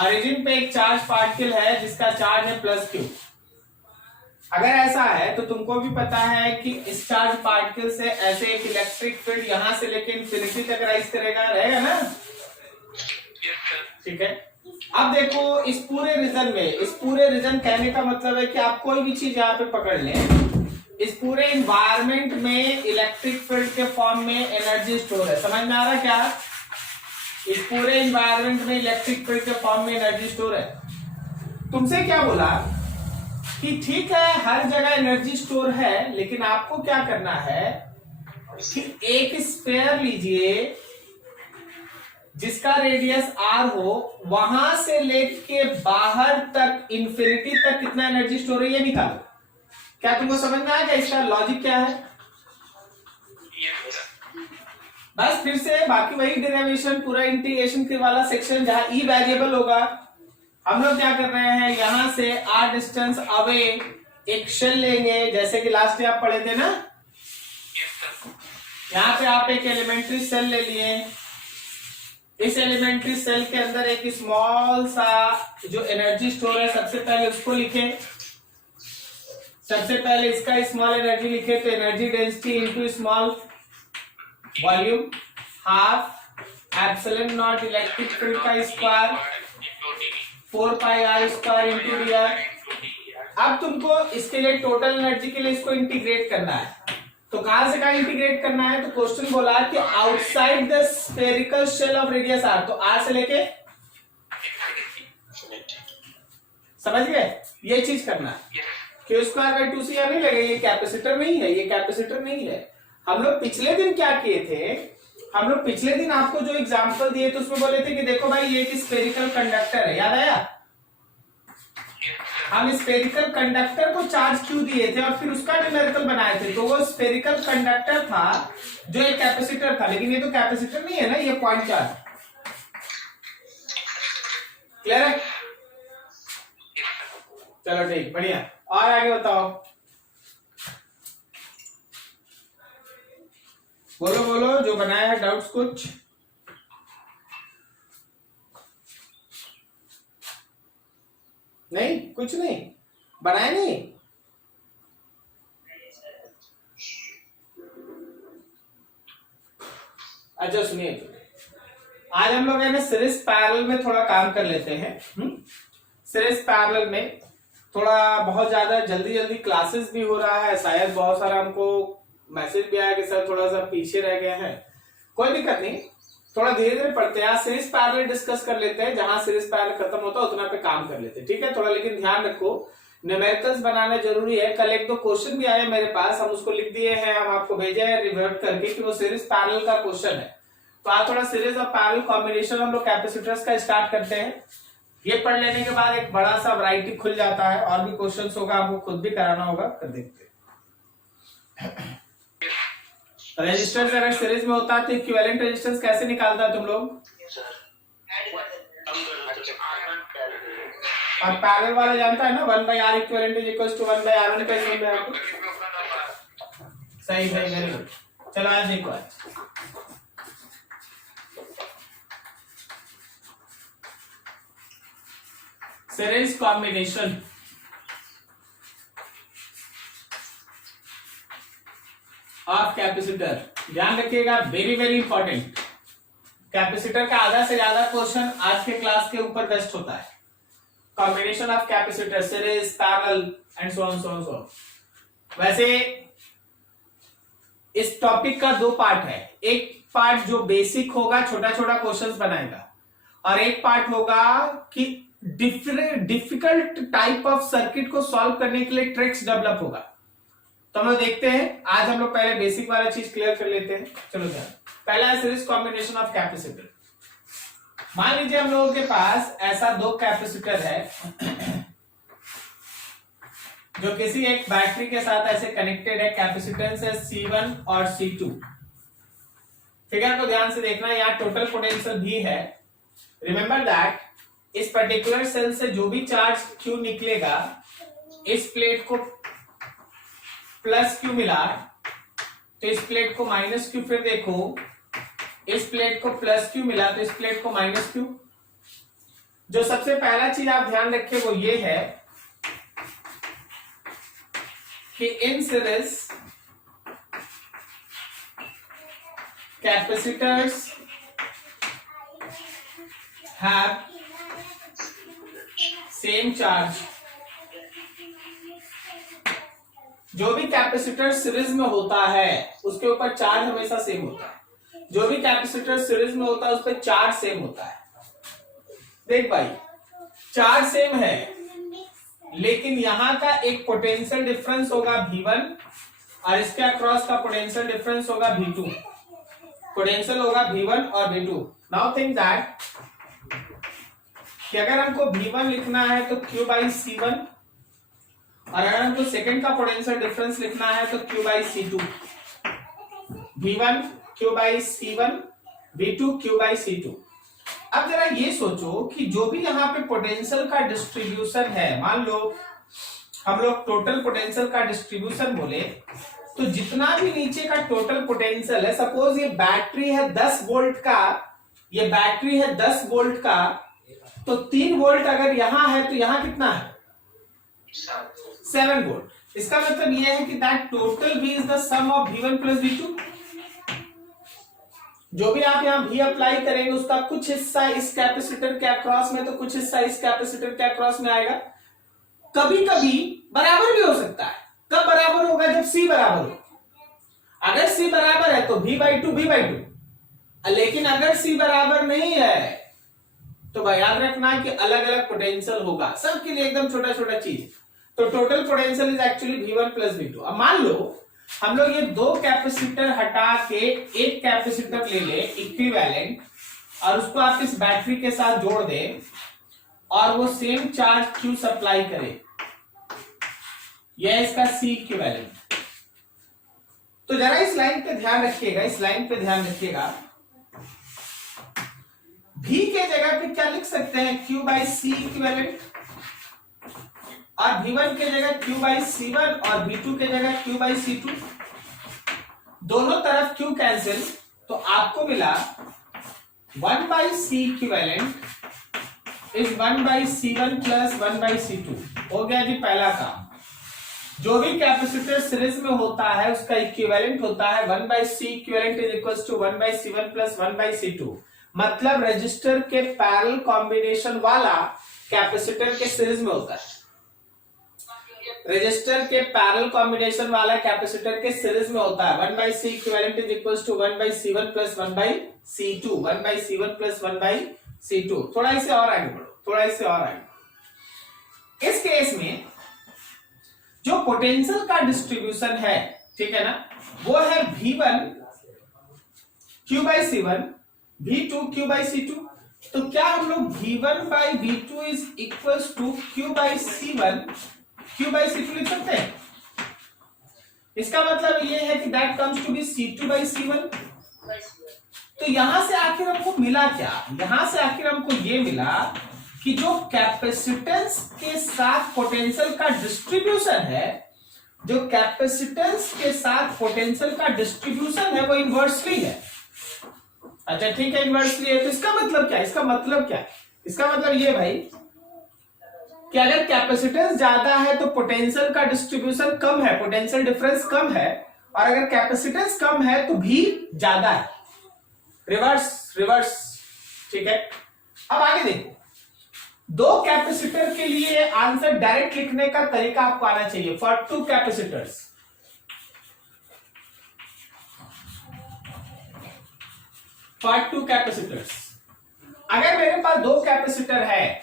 Origin पे एक charge particle है जिसका चार्ज है प्लस क्यू। अगर ऐसा है तो तुमको भी पता है कि इस चार्ज पार्टिकल से ऐसे एक इलेक्ट्रिक फील्ड यहां से लेके इंफिनिटी तक राइज करेगा, रहेगा ना? ठीक है। अब देखो इस पूरे रीजन में, इस पूरे रीजन कहने का मतलब है कि आप कोई भी चीज यहाँ पे पकड़ लें, इस पूरे इन्वायरमेंट में इलेक्ट्रिक फील्ड के फॉर्म में एनर्जी स्टोर है। समझ में आ रहा है क्या? इस पूरे इन्वायरमेंट में इलेक्ट्रिक फील्ड के फॉर्म में एनर्जी स्टोर है। तुमसे क्या बोला कि ठीक है हर जगह एनर्जी स्टोर है, लेकिन आपको क्या करना है कि एक स्फीयर लीजिए जिसका रेडियस आर हो, वहां से लेके बाहर तक इंफिनिटी तक कितना एनर्जी स्टोर है ये निकालो। क्या तुमको समझ में आया? इसका लॉजिक क्या है? बस फिर से बाकी वही डेरिवेशन, पूरा इंटीग्रेशन के वाला सेक्शन जहां ई वेरिएबल होगा। हम लोग क्या कर रहे हैं, यहां से आर डिस्टेंस अवे एक शेल लेंगे, जैसे कि लास्ट आप पढ़े थे ना। यहां पे आप एक एलिमेंट्री सेल ले लिए। इस एलिमेंट्री सेल के अंदर एक स्मॉल सा जो एनर्जी स्टोर है, सबसे पहले उसको लिखें। सबसे पहले इसका स्मॉल एनर्जी लिखे तो energy density into small volume half epsilon not electric field का square 4 pi r square into d r. अब तुमको इसके लिए टोटल एनर्जी के लिए इसको इंटीग्रेट करना है। तो कहां से कहां इंटीग्रेट करना है? तो क्वेश्चन बोला कि outside the spherical shell of radius R, तो आर से लेके, समझ गए? ये चीज करना है। Q square by 2 C R नहीं लगेगा, ये कैपेसिटर नहीं है, ये कैपेसिटर नहीं है। हम लोग पिछले दिन क्या किए थे, हम लोग पिछले दिन आपको जो एग्जांपल दिए थे उसमें बोले थे कि देखो भाई ये एक स्फेरिकल कंडक्टर है, याद आया? हम स्फेरिकल कंडक्टर को चार्ज क्यू दिए थे और फिर उसका न्यूमेरिकल बनाए थे। तो वो स्फेरिकल कंडक्टर था जो एक कैपेसिटर था, लेकिन ये तो कैपेसिटर नहीं है ना, ये पॉइंट चार्ज। क्लियर है? चलो ठीक, बढ़िया। और आगे बताओ, बोलो बोलो जो बनाया है डाउट्स कुछ। नहीं, कुछ नहीं बनाया नहीं। अच्छा सुनिए, आज हम लोग है ना सीरीज पैरेलल में थोड़ा काम कर लेते हैं। सीरीज पैरेलल में थोड़ा बहुत ज्यादा जल्दी जल्दी क्लासेस भी हो रहा है, शायद बहुत सारा हमको मैसेज भी आया कि सर थोड़ा सा पीछे रह गए हैं। कोई दिक्कत नहीं, थोड़ा धीरे धीरे पढ़ते हैं। सीरीज पैरेलल डिस्कस कर लेते हैं, जहां सीरीज पैरेलल खत्म होता है उतना पे काम कर लेते हैं, ठीक है? थोड़ा लेकिन ध्यान रखो न्यूमेरिकल्स बनाना जरूरी है। कल एक दो क्वेश्चन भी आए मेरे पास, हम उसको लिख दिए हैं, हम आपको भेजे हैं रिवर्ट करके कि वो सीरीज पैरेलल का क्वेश्चन है। तो आज थोड़ा सीरीज और पैरेलल कॉम्बिनेशन हम लोग कैपेसिटर्स का स्टार्ट करते हैं। ये पढ़ लेने के बाद एक बड़ा सा वैरायटी खुल जाता है, और भी क्वेश्चंस होगा, आपको खुद भी कराना होगा, कर देखते हैं। रेजिस्टेंस अगर सीरीज में होता है तो इक्विवेलेंट रेजिस्टेंस कैसे निकालता है तुम लोग? और पैरेलल वाला जानता है ना, 1/R equivalent is equals to 1/R1 का समझ में आपको? सही सही, वेरी गुड। चलो आज देखो, आज सीरीज कॉम्बिनेशन ऑफ कैपेसिटर। ध्यान रखिएगा, वेरी वेरी इंपॉर्टेंट। कैपेसिटर का आधा से ज्यादा क्वेश्चन आज के क्लास के ऊपर बेस्ट होता है। Combination of capacitor, series, parallel and so on so on so on. वैसे इस टॉपिक का दो पार्ट है। एक पार्ट जो बेसिक होगा, छोटा छोटा क्वेश्चंस बनाएगा, और एक पार्ट होगा कि डिफिकल्ट टाइप ऑफ सर्किट को सॉल्व करने के लिए ट्रिक्स डेवलप होगा। तो हम लोग देखते हैं, आज हम लोग पहले बेसिक वाला चीज क्लियर कर लेते हैं। चलो ध्यान, पहला है सीरीज कॉम्बिनेशन ऑफ कैपेसिटर। मान लीजिए हम लोगों के पास ऐसा दो कैपेसिटर है जो किसी एक बैटरी के साथ ऐसे कनेक्टेड है। कैपेसिटेंस है C1 और C2। फिगर को ध्यान से देखना, यहाँ टोटल पोटेंशियल भी है। रिमेंबर दैट इस पर्टिकुलर सेल से जो भी चार्ज Q निकलेगा, इस प्लेट को प्लस Q मिला तो इस प्लेट को माइनस Q, फिर देखो इस प्लेट को प्लस Q मिला तो इस प्लेट को माइनस Q। जो सबसे पहला चीज आप ध्यान रखें वो ये है कि in series capacitors have same charge. जो भी कैपेसिटर सीरीज में होता है उसके ऊपर चार्ज हमेशा सेम होता है। जो भी कैपेसिटर सीरीज में होता है उस पर चार्ज सेम होता है। देख भाई, चार्ज सेम है लेकिन यहां का एक पोटेंशियल डिफरेंस होगा V1 और इसके अक्रॉस का पोटेंशियल डिफरेंस होगा V2। पोटेंशियल होगा V1 और V2। नाउ थिंक दैट कि अगर हमको V1 लिखना है तो Q बाई C1 और अगर हमको सेकंड का पोटेंशियल डिफरेंस लिखना है तो Q by C2। V1 Q by C1, V2 Q by C2। अब जरा ये सोचो कि जो भी यहाँ पे पोटेंशियल का डिस्ट्रीब्यूशन है, मान लो हम लोग टोटल पोटेंशियल का डिस्ट्रीब्यूशन बोले तो जितना भी नीचे का टोटल पोटेंशियल है, सपोज ये बैटरी है 10 वोल्ट का, ये बैटरी है 10 वोल्ट का, तो 3 वोल्ट अगर यहां है तो यहां कितना है 7 वोल्ट। इसका मतलब यह है कि that total V is the sum of V1 plus V2। जो भी आप यहां V अप्लाई करेंगे उसका कुछ हिस्सा इस कैपेसिटर के अक्रॉस में तो कुछ हिस्सा इस कैपेसिटर के अक्रॉस में आएगा। कभी कभी बराबर भी हो सकता है। कब बराबर होगा? जब C बराबर हो। अगर C बराबर है तो V by two V by two, लेकिन अगर C बराबर नहीं है तो भाई याद रखना कि अलग अलग पोटेंशियल होगा सबके लिए, एकदम छोटा छोटा चीज। तो total potential is actually V1 plus V2। अब मान लो हम लोग ये दो कैपेसिटर हटा के एक कैपेसिटर ले ले इक्विवेलेंट और उसको आप इस बैटरी के साथ जोड़ दें और वो सेम चार्ज Q सप्लाई करे, यह इसका C इक्विवेलेंट। तो जरा इस लाइन पे ध्यान रखिएगा, इस लाइन पे ध्यान रखिएगा। V के जगह पे क्या लिख सकते हैं? Q बाई C इक्विवेलेंट, और V1 के जगह Q बाई C1 और V2 के जगह Q बाई C2। दोनों तरफ Q कैंसिल, तो आपको मिला 1 by C equivalent is 1 by C1 plus 1 by C2। हो गया जी पहला काम। जो भी कैपेसिटर सीरीज में होता है उसका इक्विवेलेंट होता है 1 by C equivalent is equal to 1 by C1 plus 1 by C2। मतलब रजिस्टर के पैरेलल कॉम्बिनेशन वाला कैपेसिटर के सीरीज में होता है। रजिस्टर के पैरेलल कॉम्बिनेशन वाला कैपेसिटर के सीरीज में होता है 1 by C equivalent is equal to 1 by C1 plus 1 by C2। 1 by C1 plus 1 by C2। थोड़ा इसे और आगे बढ़ो, थोड़ा इसे और आगे। इस केस में जो पोटेंशियल का डिस्ट्रीब्यूशन है, ठीक है ना, वो है V1 Q by C1, V2 Q by C2। तो क्या हम लोग V1 by V2 is equal to Q by C1 Q by C2 लिख सकते हैं? इसका मतलब ये है कि that comes to be C2 by C1। तो यहां से आखिर हमको मिला क्या? यहां से आखिर हमको ये मिला कि जो कैपेसिटेंस के साथ पोटेंशियल का डिस्ट्रीब्यूशन है, जो कैपेसिटेंस के साथ पोटेंशियल का डिस्ट्रीब्यूशन है वो इनवर्सली है। अच्छा ठीक है, इनवर्सली है। तो इसका मतलब क्या? इसका मतलब क्या? इसका मतलब ये भाई कि अगर कैपेसिटेंस ज्यादा है तो पोटेंशियल का डिस्ट्रीब्यूशन कम है, पोटेंशियल डिफरेंस कम है, और अगर कैपेसिटेंस कम है तो भी ज्यादा है। रिवर्स रिवर्स, ठीक है। अब आगे देखो, दो कैपेसिटर के लिए आंसर डायरेक्ट लिखने का तरीका आपको आना चाहिए। For two capacitors, for two capacitors, अगर मेरे पास दो कैपेसिटर है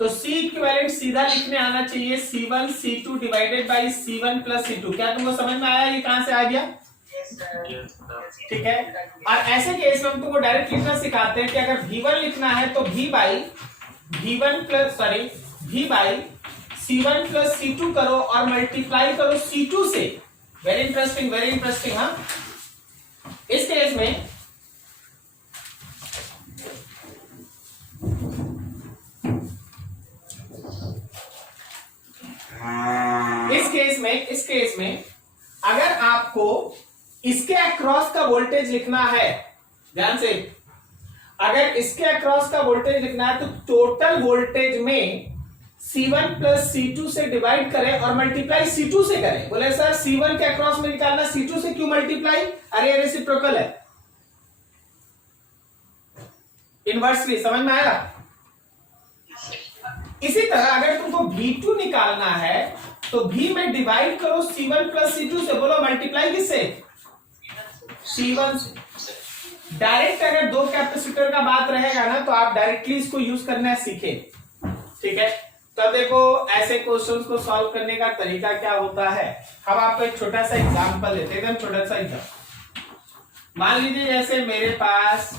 तो C इक्विवेलेंट सीधा लिखने आना चाहिए C1 C2 divided by C1 plus C2। क्या तुमको समझ में आया? ये कहां से आ गया? ठीक है। और ऐसे केस में हम तुमको डायरेक्ट लिखना सिखाते हैं कि अगर V1 लिखना है तो V by V1 plus V by C1 plus C2 करो और मल्टीप्लाई करो C2 से। Very interesting, very interesting. हाँ, इस केस में इस केस में अगर आपको इसके अक्रॉस का वोल्टेज लिखना है, ध्यान से, अगर इसके अक्रॉस का वोल्टेज लिखना है तो टोटल वोल्टेज में C1 प्लस C2 से डिवाइड करें और मल्टीप्लाई C2 से करें। बोले सर C1 के अक्रॉस में निकालना, C2 से क्यों मल्टीप्लाई? अरे रेसिप्रोकल है, इनवर्सली, समझ में आएगा? इसी तरह अगर तुमको V2 निकालना है तो V में डिवाइड करो C1 प्लस C2 से। बोलो मल्टीप्लाई किससे? C1 से। डायरेक्ट अगर दो कैपेसिटर का बात रहेगा ना तो आप डायरेक्टली इसको यूज करना सीखे, ठीक है? तो देखो ऐसे क्वेश्चंस को सॉल्व करने का तरीका क्या होता है। हम आपको एक छोटा सा एग्जांपल देते हैं, एकदम छोटा सा एग्जांपल। मान लीजिए जैसे मेरे पास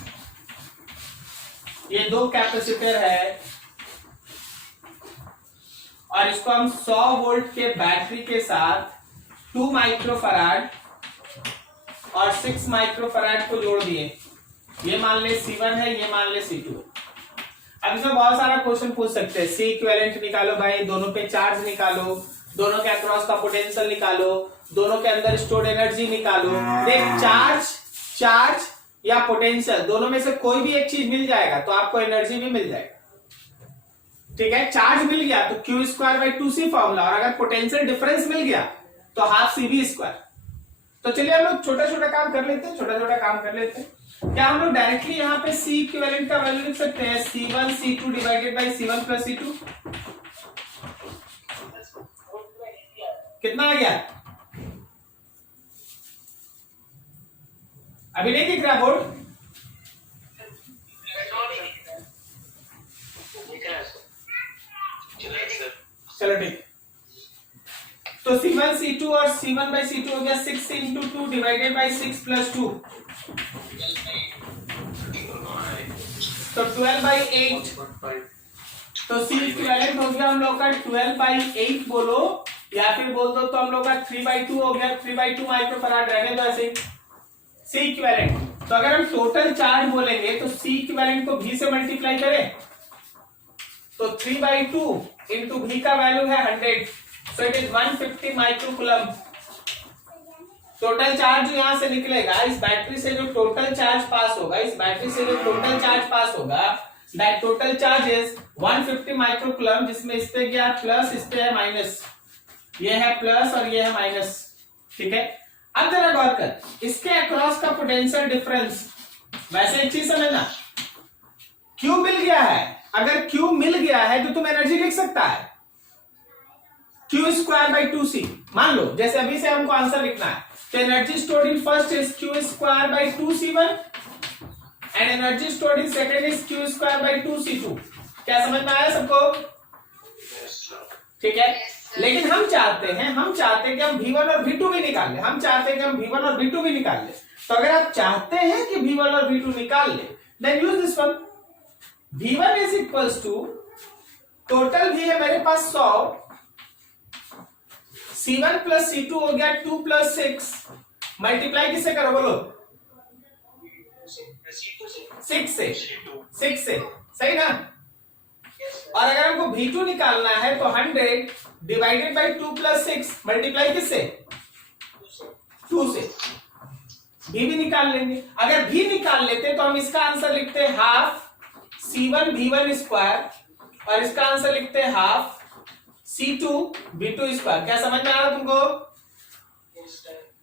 ये दो कैपेसिटर है और इसको हम 100 वोल्ट के बैटरी के साथ 2 माइक्रोफैराड और 6 माइक्रोफैराड को जोड़ दिए। ये मान ले C1 है, ये मान ले C2। अब इसमें बहुत सारा क्वेश्चन पूछ सकते हैं। सी इक्विवेलेंट निकालो भाई, दोनों पे चार्ज निकालो, दोनों के अक्रॉस का पोटेंशियल निकालो, दोनों के अंदर स्टोर्ड एनर्जी निकालो। देख चार्ज या पोटेंशियल दोनों में से कोई भी एक चीज मिल जाएगा तो आपको एनर्जी भी मिल जाएगा, ठीक है? चार्ज मिल गया तो Q square by 2C formula, और अगर पोटेंशियल डिफरेंस मिल गया तो हाफ CV स्क्वायर। तो चलिए हम लोग छोटा छोटा काम कर लेते हैं, क्या हम लोग डायरेक्टली यहाँ पे C इक्विवेलेंट का वैल्यू लिख सकते हैं? C1 C2 divided by C1 plus C2। कितना आ गया? अभी नहीं दिख रहा बोर्ड? चलो ठीक। तो C1 C2 और C1 बाई C2 हो गया 6 इंटू 2 डिवाइडेड बाई 6 प्लस 2, तो 12 बाई 8। तो C इक्विवेलेंट हो गया हम लोग का 12 बाई 8 बोलो, या फिर बोल दो तो हम लोग का 3 बाई 2 हो गया। 3 बाई 2 माइक्रोफैराड रहने दो ऐसे। C इक्विवेलेंट, तो अगर हम टोटल चार्ज बोलेंगे तो C इक्विवेलेंट को V से मल्टीप्लाई करें तो 3 बाई 2 इंटू V का वैल्यू है 100, so it is 150 microcoulomb. Total charge जो यहां से निकलेगा, इस बैटरी से जो टोटल चार्ज पास होगा, that total charge is 150 microcoulomb, जिसमें इस पे गया प्लस, इस पे है माइनस, ये है प्लस और ये है माइनस, ठीक है? अब जरा गौर कर, इसके अक्रॉस का पोटेंशियल डिफरेंस, वैसे एक चीज समझना, Q मिल गया है, अगर Q मिल गया है तो तुम एनर्जी लिख सकता है Q स्क्वायर बाई 2C। मान लो जैसे अभी से हमको आंसर लिखना है, तो energy stored in first is Q square by 2C1 and energy stored in second is Q square by 2C2। क्या समझ में आया सबको? ठीक है। लेकिन हम चाहते हैं कि हम V1 और V2 भी निकाल ले। तो अगर आप चाहते हैं कि V1 और V2 निकाल ले, then use this one. V1 is equals to, total V है मेरे पास 100, C1 प्लस C2 हो गया 2 प्लस 6, मल्टीप्लाई किससे करो बोलो? 6 से, सही ना? और अगर हमको V2 निकालना है तो 100 डिवाइडेड बाई 2 प्लस 6, मल्टीप्लाई किससे? 2 से। V भी निकाल लेंगे। अगर V निकाल लेते तो हम इसका आंसर लिखते हाफ C1 V1 स्क्वायर, और इसका आंसर लिखते हाफ C2 V2 स्क्वायर। क्या समझ में आ रहा तुमको?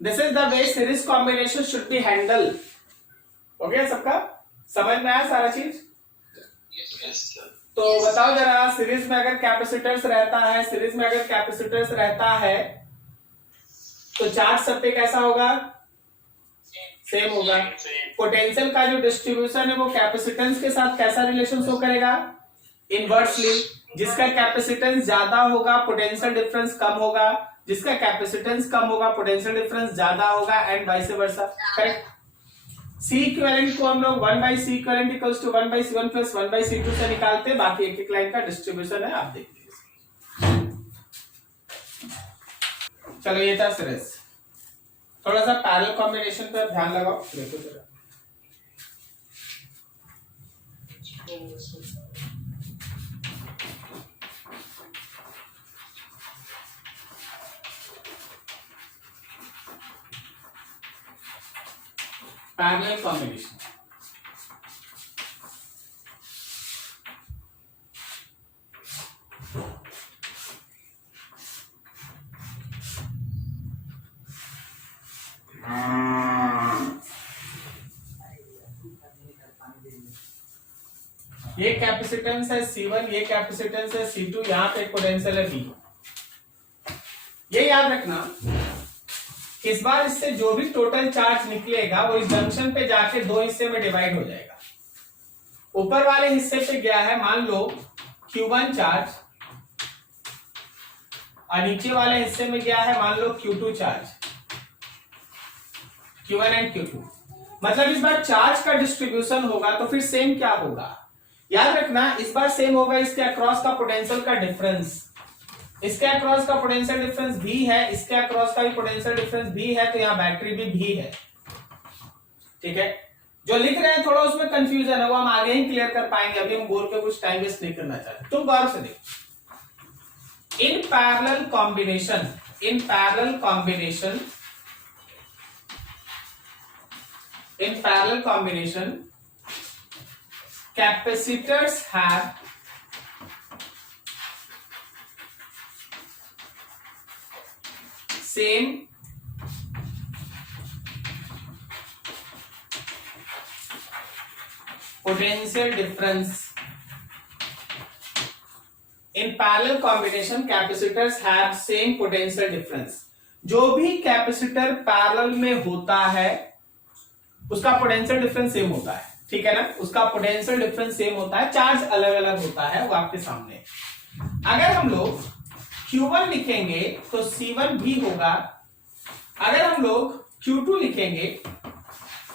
This is the way series combination should be handle. हो गया सबका? समझ में आया सारा चीज? तो बताओ जरा, सीरीज में अगर कैपेसिटर्स रहता है तो चार्ज सब पे कैसा होगा? सेम होगा। पोटेंशियल का जो डिस्ट्रीब्यूशन है वो कैपेसिटेंस के साथ कैसा रिलेशन शो करेगा? इनवर्सली। जिसका कैपेसिटेंस ज्यादा होगा पोटेंशियल डिफरेंस कम होगा, जिसका कैपेसिटेंस कम होगा पोटेंशियल डिफरेंस ज्यादा होगा, and vice versa. Correct? C equivalent को हम लोग 1 by C equivalent equals to 1 by C1 plus 1 by C2 से निकालते, बाकी एक एक लाइन का डिस्ट्रीब्यूशन है, आप देख लीजिए। चलो ये था सीरीज। थोड़ा सा पैरेलल कॉम्बिनेशन पर ध्यान लगाओ, देखो जरा। पैरेलल कॉम्बिनेशन, ये कैपेसिटेंस है C1, ये कैपेसिटेंस है C2, यहाँ पे पोटेंशियल है V। ये याद रखना, इस बार इससे जो भी टोटल चार्ज निकलेगा वो इस जंक्शन पे जाके दो हिस्से में डिवाइड हो जाएगा। ऊपर वाले हिस्से पे गया है मान लो Q1 चार्ज, और नीचे वाले हिस्से में गया है मान लो Q2 charge, Q1 and Q2। मतलब इस बार चार्ज का डिस्ट्रीब्यूशन होगा तो फिर सेम क्या होगा, याद रखना इस बार सेम होगा इसके अक्रॉस का पोटेंशियल का डिफरेंस। इसके अक्रॉस का पोटेंशियल डिफरेंस भी है, इसके अक्रॉस का भी पोटेंशियल डिफरेंस भी है, तो यहाँ बैटरी भी है। ठीक है, जो लिख रहे हैं थोड़ा उसमें कंफ्यूजन है, वो हम आगे ही क्लियर कर पाएंगे, अभी हम बोल के कुछ टाइम वेस्ट नहीं करना चाहते। तुम गौर से देखो, in parallel combination, in parallel combination, in parallel combination capacitors have same potential difference। in parallel combination capacitors have same potential difference। जो भी कैपेसिटर पैरेलल में होता है उसका पोटेंशियल डिफरेंस सेम होता है, ठीक है ना, उसका पोटेंशियल डिफरेंस सेम होता है, चार्ज अलग अलग होता है, वो आपके सामने। अगर हम लोग Q1 लिखेंगे तो C1 भी होगा, अगर हम लोग Q2 लिखेंगे,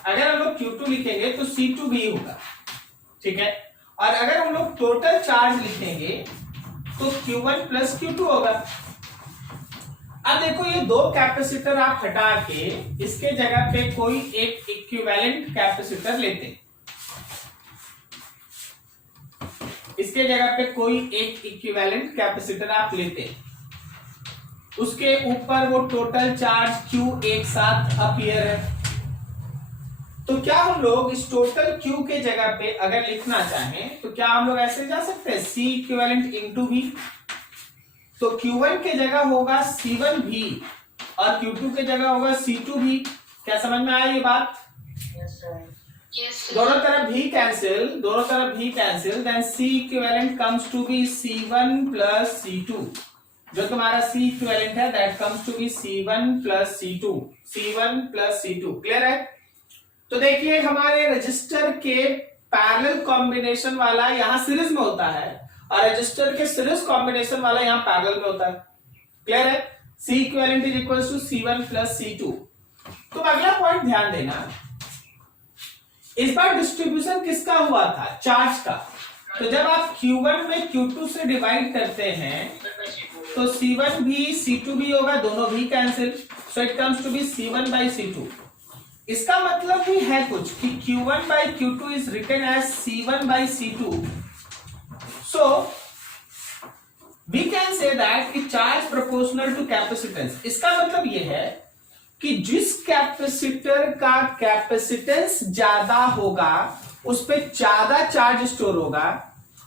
अगर हम लोग Q2 लिखेंगे तो C2 भी होगा, ठीक है। और अगर हम लोग टोटल चार्ज लिखेंगे तो Q1 प्लस Q2 होगा। अब देखो ये दो कैपेसिटर आप हटा के इसके जगह पे कोई एक इक्विवेलेंट कैपेसिटर लेते, इसके जगह पे कोई एक इक्विवेलेंट कैपेसिटर आप लेते, उसके ऊपर वो टोटल चार्ज Q एक साथ अपीयर है, तो क्या हम लोग इस टोटल Q के जगह पे अगर लिखना चाहें तो क्या हम लोग ऐसे जा सकते हैं, C इक्विवेलेंट इंटू V। तो Q1 के जगह होगा C1 भी और Q2 के जगह होगा C2 भी। क्या समझ में आया ये बात? दोनों तरफ भी कैंसिल, दोनों तरफ भी cancel, then C equivalent comes to be C1 plus C2। जो तुम्हारा C इक्विवेलेंट है that comes to be C1 plus C2, C1 plus C2। Clear है? तो देखिए हमारे रजिस्टर के पैरेलल कॉम्बिनेशन वाला यहां सीरीज में होता है और रजिस्टर के सीरीज कॉम्बिनेशन वाला यहां पैरेलल में होता है। क्लियर है? C equivalent is equals to C1 plus C2। तो अगला पॉइंट ध्यान देना, इस बार डिस्ट्रीब्यूशन किसका हुआ था? चार्ज का। तो जब आप Q1 में Q2 से डिवाइड करते हैं तो C1 भी C2 भी होगा, दोनों भी cancel, so it comes to be C1 by C2। इसका मतलब भी है कुछ कि Q1 by Q2 is written as C1 by C2। So we can say that कि चार्ज प्रोपोर्शनल टू कैपेसिटेंस। इसका मतलब यह है कि जिस कैपेसिटर का कैपेसिटेंस ज्यादा होगा उस पे ज्यादा चार्ज स्टोर होगा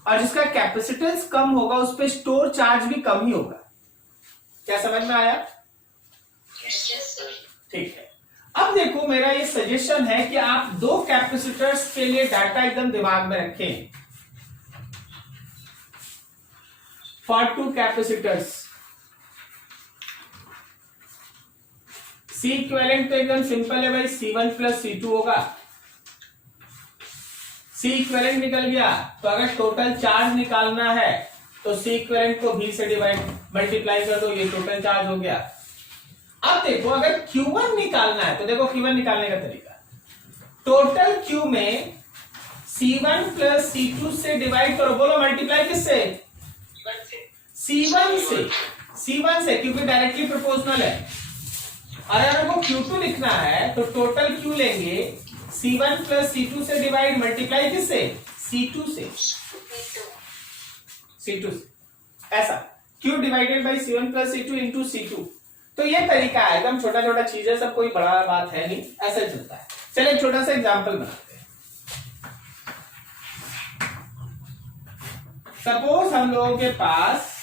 और जिसका कैपेसिटेंस कम होगा उस पे स्टोर चार्ज भी कम ही होगा। क्या समझ में आया? ठीक है। अब देखो मेरा ये सजेशन है कि आप दो कैपेसिटर्स के लिए डाटा एकदम दिमाग में रखें। For two capacitors C equivalent तो एकदम सिंपल है भाई, C1 प्लस C2 होगा। C इक्विवेलेंट निकल गया तो अगर टोटल चार्ज निकालना है तो C इक्विवेलेंट को V से डिवाइड मल्टीप्लाई कर दो, ये टोटल चार्ज हो गया। अब देखो अगर Q1 निकालना है तो देखो Q1 निकालने का तरीका, टोटल Q में C1 प्लस C2 से डिवाइड करो, बोलो मल्टीप्लाई किससे? C1 से, C1 से, क्योंकि डायरेक्टली प्रोपोर्शनल है। और अगर हमको Q2 लिखना है तो टोटल Q लेंगे C1 प्लस C2 से डिवाइड मल्टीप्लाई किससे? C2 से, C2 से, ऐसा Q divided by C1 plus C2 into C2। तो ये तरीका है, एकदम छोटा छोटा चीज है, सब कोई बड़ा बात है नहीं, ऐसा चलता है। चलिए एक छोटा सा एग्जांपल बनाते हैं। सपोज हम लोगों के पास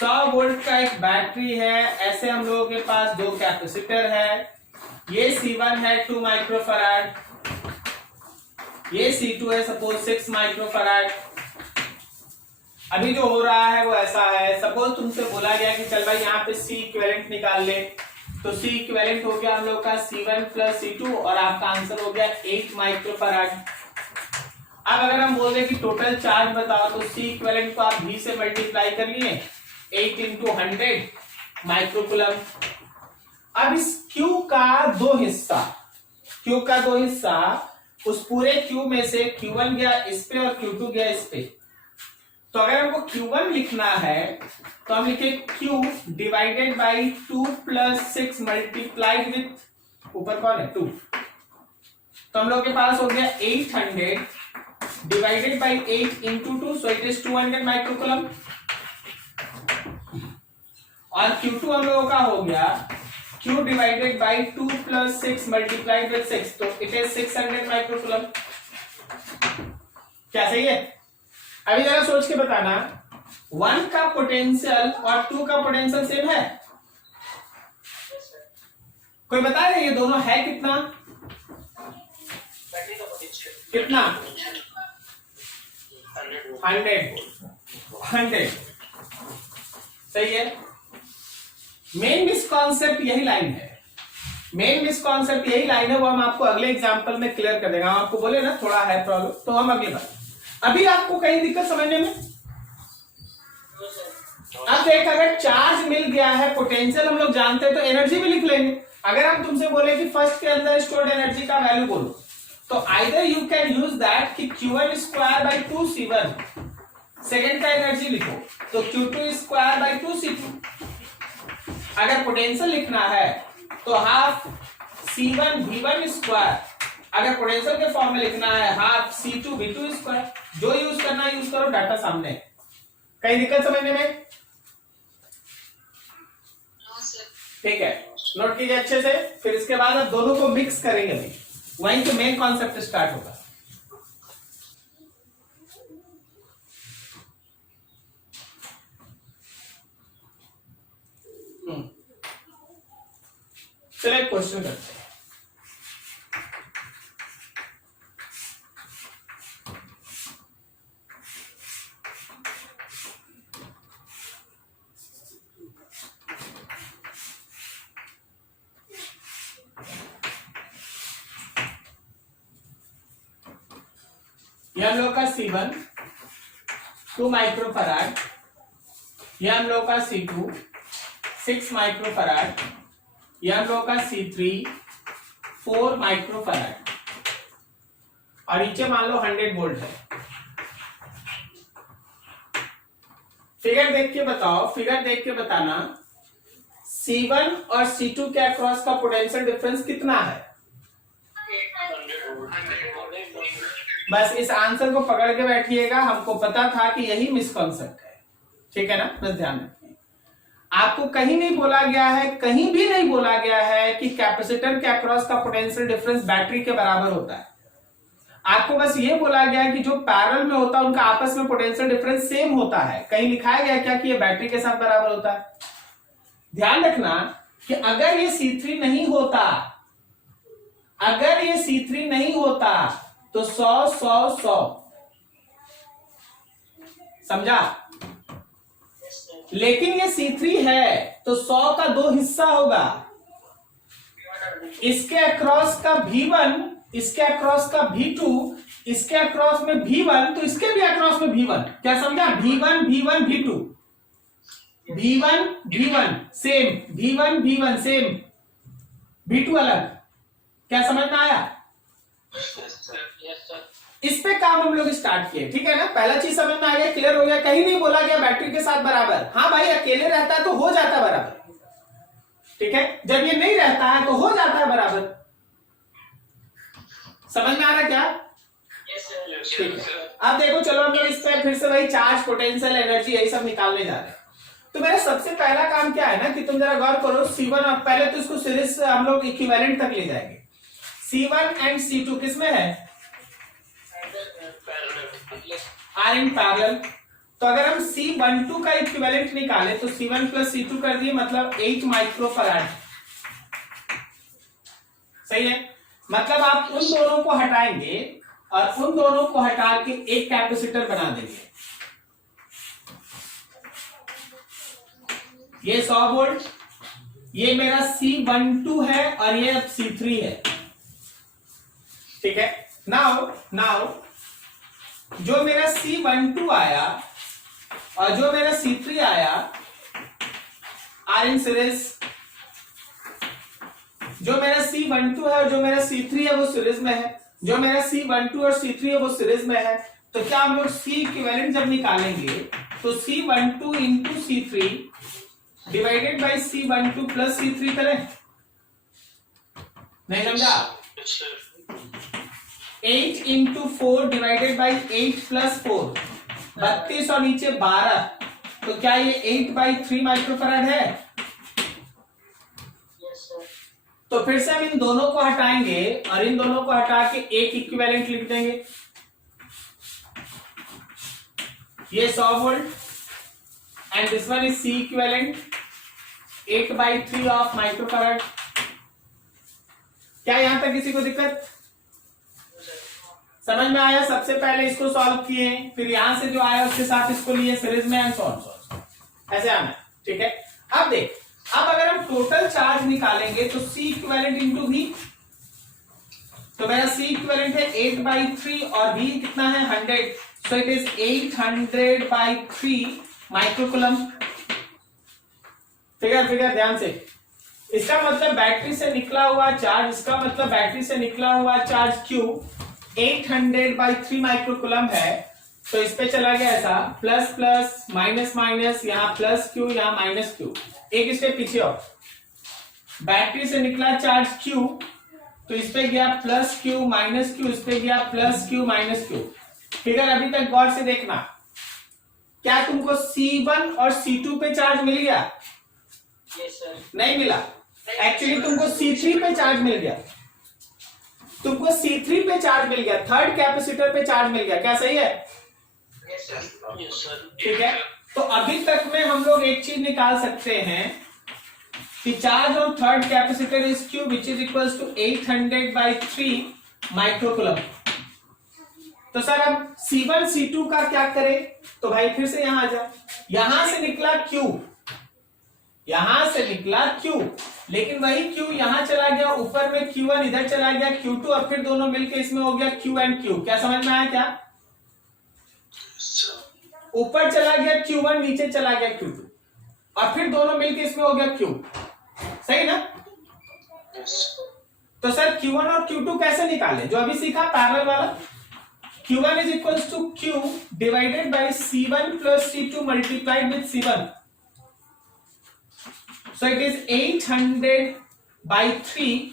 100 वोल्ट का एक बैटरी है, ऐसे हम लोगों के पास दो कैपेसिटर है, ये C1 है 2 माइक्रोफैराड, ये C2 है सपोज 6 माइक्रोफैराड। अभी जो हो रहा है वो ऐसा है, सपोज तुमसे बोला गया कि चल भाई यहाँ पे C इक्विवेलेंट निकाल ले, तो C इक्विवेलेंट हो गया हम लोग का C1 प्लस C2 और आपका आंसर हो गया 8 माइक्रोफैराड। अब अगर हम बोल दें कि टोटल चार्ज बताओ, तो C इक्विवेलेंट को आप V से मल्टीप्लाई कर लिए, 8 इंटू 100 माइक्रोकूलम। अब इस Q का दो हिस्सा, Q का दो हिस्सा, उस पूरे Q में से Q1 गया इस पे और Q2 गया इस पे। तो अगर हमको Q1 लिखना है तो हम लिखे Q divided by 2 plus 6 multiplied with ऊपर कौन है 2, तो हम लोग के पास हो गया 800 divided by 8 into 2, so it is 200 microcoulomb. और Q2 हम लोगों का हो गया Q divided by 2 plus 6 multiplied with 6, तो इट इज 600 माइक्रोकूलम। क्या सही है? अभी जरा सोच के बताना, 1 का पोटेंशियल और 2 का पोटेंशियल सेम है? कोई बताएगा ये दोनों है कितना? कितना? 100 सही है। मेन मिसकॉन्सेप्ट यही लाइन है, मेन मिसकॉन्सेप्ट यही लाइन है, वो हम आपको अगले एग्जांपल में क्लियर कर देंगे। हम आपको बोले ना थोड़ा है प्रॉब्लम, तो हम अगले बार। अभी आपको कहीं दिक्कत समझने में? अब देख, अगर चार्ज मिल गया है, पोटेंशियल हम लोग जानते हैं, तो एनर्जी भी लिख लेंगे। अगर हम तुमसे बोले कि फर्स्ट के अंदर स्टोर्ड एनर्जी का वैल्यू बोलो, तो either you can use that कि Q1 square by 2 C1, second का एनर्जी लिखो तो Q2 स्क्वायर बाई 2 C2। अगर पोटेंशियल लिखना है तो हाफ C1 V1 स्क्वायर, अगर पोटेंशियल के फॉर्म में लिखना है हाफ C2 V2 स्क्वायर। जो यूज करना है यूज करो, डाटा सामने। कहीं दिक्कत समझने में? ठीक है, नोट कीजिए अच्छे से। फिर इसके बाद अब दोनों को मिक्स करेंगे, भाई वहीं से मेन कॉन्सेप्ट स्टार्ट होगा। चलो एक क्वेश्चन करते हैं। ये हम लोग का C1 2 माइक्रोफैराड, ये हम लोग का C2 6 माइक्रोफैराड, ये हम लोग का C3 4 माइक्रोफैराड, और नीचे मान लो 100 वोल्ट है। फिगर देख के बताओ, फिगर देख के बताना C1 और C2 के अक्रॉस का पोटेंशियल डिफरेंस कितना है? बस इस आंसर को पकड़ के बैठिएगा, हमको पता था कि यही मिसकॉन्सेप्ट है, ठीक है ना? बस ध्यान रखिए, आपको कहीं नहीं बोला गया है, कहीं भी नहीं बोला गया है कि कैपेसिटर के अक्रॉस का पोटेंशियल डिफरेंस बैटरी के बराबर होता है। आपको बस ये बोला गया है कि जो पैरेलल में होता है उनका आपस में पोटेंशियल डिफरेंस सेम होता है। कहीं लिखाया गया क्या कि ये बैटरी के साथ बराबर होता है? ध्यान रखना कि अगर ये C3 नहीं होता, अगर ये C3 नहीं होता तो 100 समझा? लेकिन ये C3 है तो 100 का दो हिस्सा होगा, इसके अक्रॉस का V1, इसके अक्रॉस का V2, इसके अक्रॉस में V1, तो इसके भी अक्रॉस में V1। क्या समझा? V1 V1 V2, V1 V1 same, V1 V1 same, V2 अलग। क्या समझ में आया? इस पे काम हम लोग स्टार्ट किए, ठीक है ना? पहला चीज समझ में आ गया, क्लियर हो गया। कहीं नहीं बोला गया बैटरी के साथ बराबर। हाँ भाई, अकेले रहता है तो हो जाता है बराबर, ठीक है? जब ये नहीं रहता है तो हो जाता है बराबर। समझ में आ रहा क्या? ठीक है। अब देखो, चलो हम लोग इस पे फिर से वही चार्ज, पोटेंशियल, एनर्जी यही सब निकालने जा रहे हैं। तो मेरा सबसे पहला काम क्या है ना कि तुम जरा गौर करो, C1 और पहले तो इसको सीरीज हम लोग इक्विवेलेंट तक ले जाएंगे। C1 एंड C2 किसमें है? Are in parallel. तो अगर हम C12 का इक्विवेलेंट निकाले तो C1 प्लस C2 कर दिए, मतलब 8 माइक्रोफराड। सही है, मतलब आप उन दोनों को हटाएंगे और उन दोनों को हटा के एक कैपेसिटर बना देंगे। ये 100 वोल्ट, ये मेरा C12 है और ये अब C3 है। ठीक है, नाउ जो मेरा C12 आया और जो मेरा C3 आया आर इन सीरीज। जो मेरा C12 है और जो मेरा C3 है वो सीरीज में है, जो मेरा C12 और C3 है वो सीरीज में है। तो क्या हम लोग C इक्विवेलेंट जब निकालेंगे तो C12 into C3 divided by C12 plus C3 करें? नहीं समझा? 8 इंटू 4 डिवाइडेड बाई 8 प्लस 4, 32 और नीचे 12, तो क्या ये 8/3 माइक्रोफैराड है? तो फिर से हम इन दोनों को हटाएंगे और इन दोनों को हटा के एक इक्विवेलेंट लिख देंगे। ये 100 volt and this one is C equivalent 8/3 of microfarad. क्या यहां तक किसी को दिक्कत समझ में आया? सबसे पहले इसको सॉल्व किए, फिर यहां से जो आया उसके साथ इसको लिए सीरीज में एंड सो ऑन, ऐसे आना। ठीक है, अब देख, अब अगर हम टोटल चार्ज निकालेंगे तो C इक्विवेलेंट इंटू V, तो मेरा C इक्विवेलेंट है 8/3 और V कितना है 100, so it is 800/3 microcoulomb. Figure ध्यान से, इसका मतलब बैटरी से निकला हुआ चार्ज, इसका मतलब बैटरी से निकला हुआ चार्ज Q 800/3 माइक्रोकूलम है। तो इस पे चला गया ऐसा, प्लस प्लस माइनस माइनस, यहाँ प्लस Q यहाँ माइनस Q, एक स्टेप पीछे और, बैटरी से निकला चार्ज Q तो इस पे गया प्लस Q माइनस Q, इस पे गया plus Q minus Q। Figure अभी तक गौर से देखना, क्या तुमको C1 और C2 पे चार्ज मिल गया? नहीं मिला, एक्चुअली तुमको C3 पे चार्ज मिल गया, तुमको C3 पे चार्ज मिल गया, थर्ड कैपेसिटर पे चार्ज मिल गया। क्या सही है? ठीक है, तो अभी तक में हम लोग एक चीज निकाल सकते हैं कि charge on third capacitor is Q which is equals to 800/3 microcoulomb. तो सर अब C1 C2 का क्या करें? तो भाई फिर से यहां आ जा, यहां से निकला Q, यहां से निकला Q, लेकिन वही Q यहां चला गया, ऊपर में Q1 इधर चला गया Q2 और फिर दोनों मिलके इसमें हो गया Q एंड Q। क्या समझ में आया? क्या ऊपर चला गया Q1, नीचे चला गया Q2 और फिर दोनों मिलके इसमें हो गया Q। सही ना? तो सर Q1 और Q2 कैसे निकाले? जो अभी सीखा पैरेलल वाला, Q1 is equals to Q divided by C1 plus C2 multiplied with C1. So it is 800/3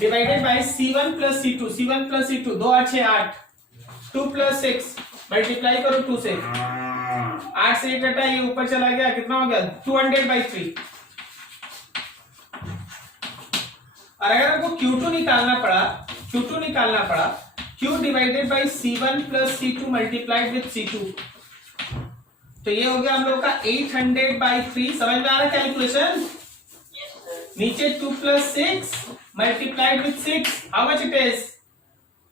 divided by C1 plus C2. C1 plus C2 2 8 6 8, 2 plus 6 multiply करो 2 से, 8 से 1 कटा, ये ऊपर चला गया, कितना हो गया 200/3। और अगर हमको Q2 निकालना पड़ा, Q divided by C1 plus C2 multiplied with C2, तो ये हो गया हम लोग का 800/3। समझ में आ रहा है कैलकुलेशन? नीचे 2 plus 6 multiplied with 6, how much it is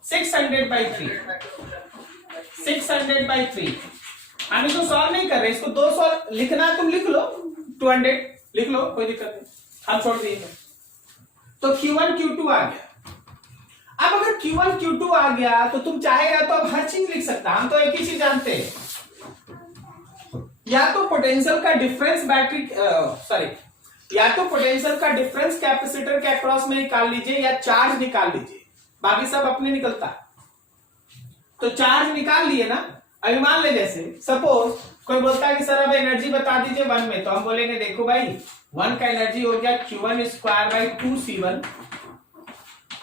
600/3। 600/3 हम इसको सॉल्व नहीं कर रहे, इसको 200 लिखना तुम लिख लो, 200 लिख लो, कोई दिक्कत नहीं, हम छोड़ दिए। तो Q1 Q2 आ गया। अब अगर Q1 Q2 आ गया तो तुम चाहेगा तो अब हर चीज लिख सकता। हम तो एक ही चीज जानते हैं, या तो पोटेंशियल का डिफरेंस या तो पोटेंशियल का डिफरेंस कैपेसिटर के अक्रॉस में निकाल लीजिए या चार्ज निकाल लीजिए, बाकी सब अपने निकलता। तो चार्ज निकाल लिए ना। अभी मान ले जैसे सपोज कोई बोलता है कि सर अब एनर्जी बता दीजिए 1 में, तो हम बोलेंगे देखो भाई 1 का एनर्जी हो गया Q1 स्क्वायर बाई 2C1,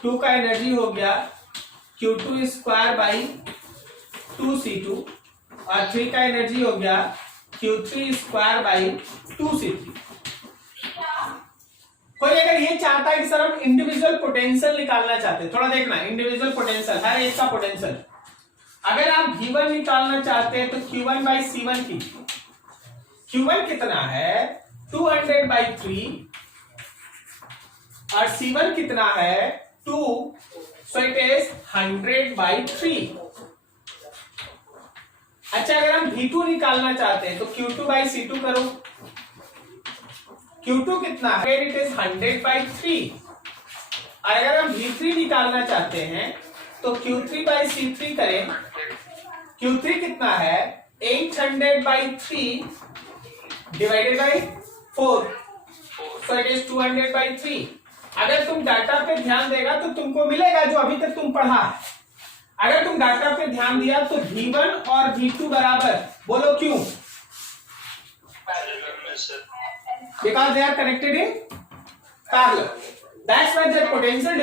2 का एनर्जी हो गया Q2 स्क्वायर बाई 2C2 और 3 का एनर्जी हो गया Q3 स्क्वायर बाई 2C3। कोई अगर ये चाहता है कि सर हम इंडिविजुअल पोटेंशियल निकालना चाहते हैं, थोड़ा देखना इंडिविजुअल पोटेंशियल, हर एक का पोटेंशियल। अगर आप V1 निकालना चाहते हैं तो Q1 बाई C1 कीजिए। Q1 कितना है 200/3 और C1 कितना है 2, सो इट इज 100/3। अच्छा, अगर हम V2 निकालना चाहते हैं तो Q2 बाई C2 करो। Q2 कितना है, इट इज 100/3। और अगर हम V3 निकालना चाहते हैं तो Q3 बाई C3 करें। Q3 कितना है 800/3 divided by 4, so it is 200/3। अगर तुम डाटा पे ध्यान देगा तो तुमको मिलेगा जो अभी तक तुम पढ़ा है। अगर तुम डाटा पे ध्यान दिया तो V1 और V2 बराबर, बोलो क्यों? Because they are connected in parallel. That's why the potential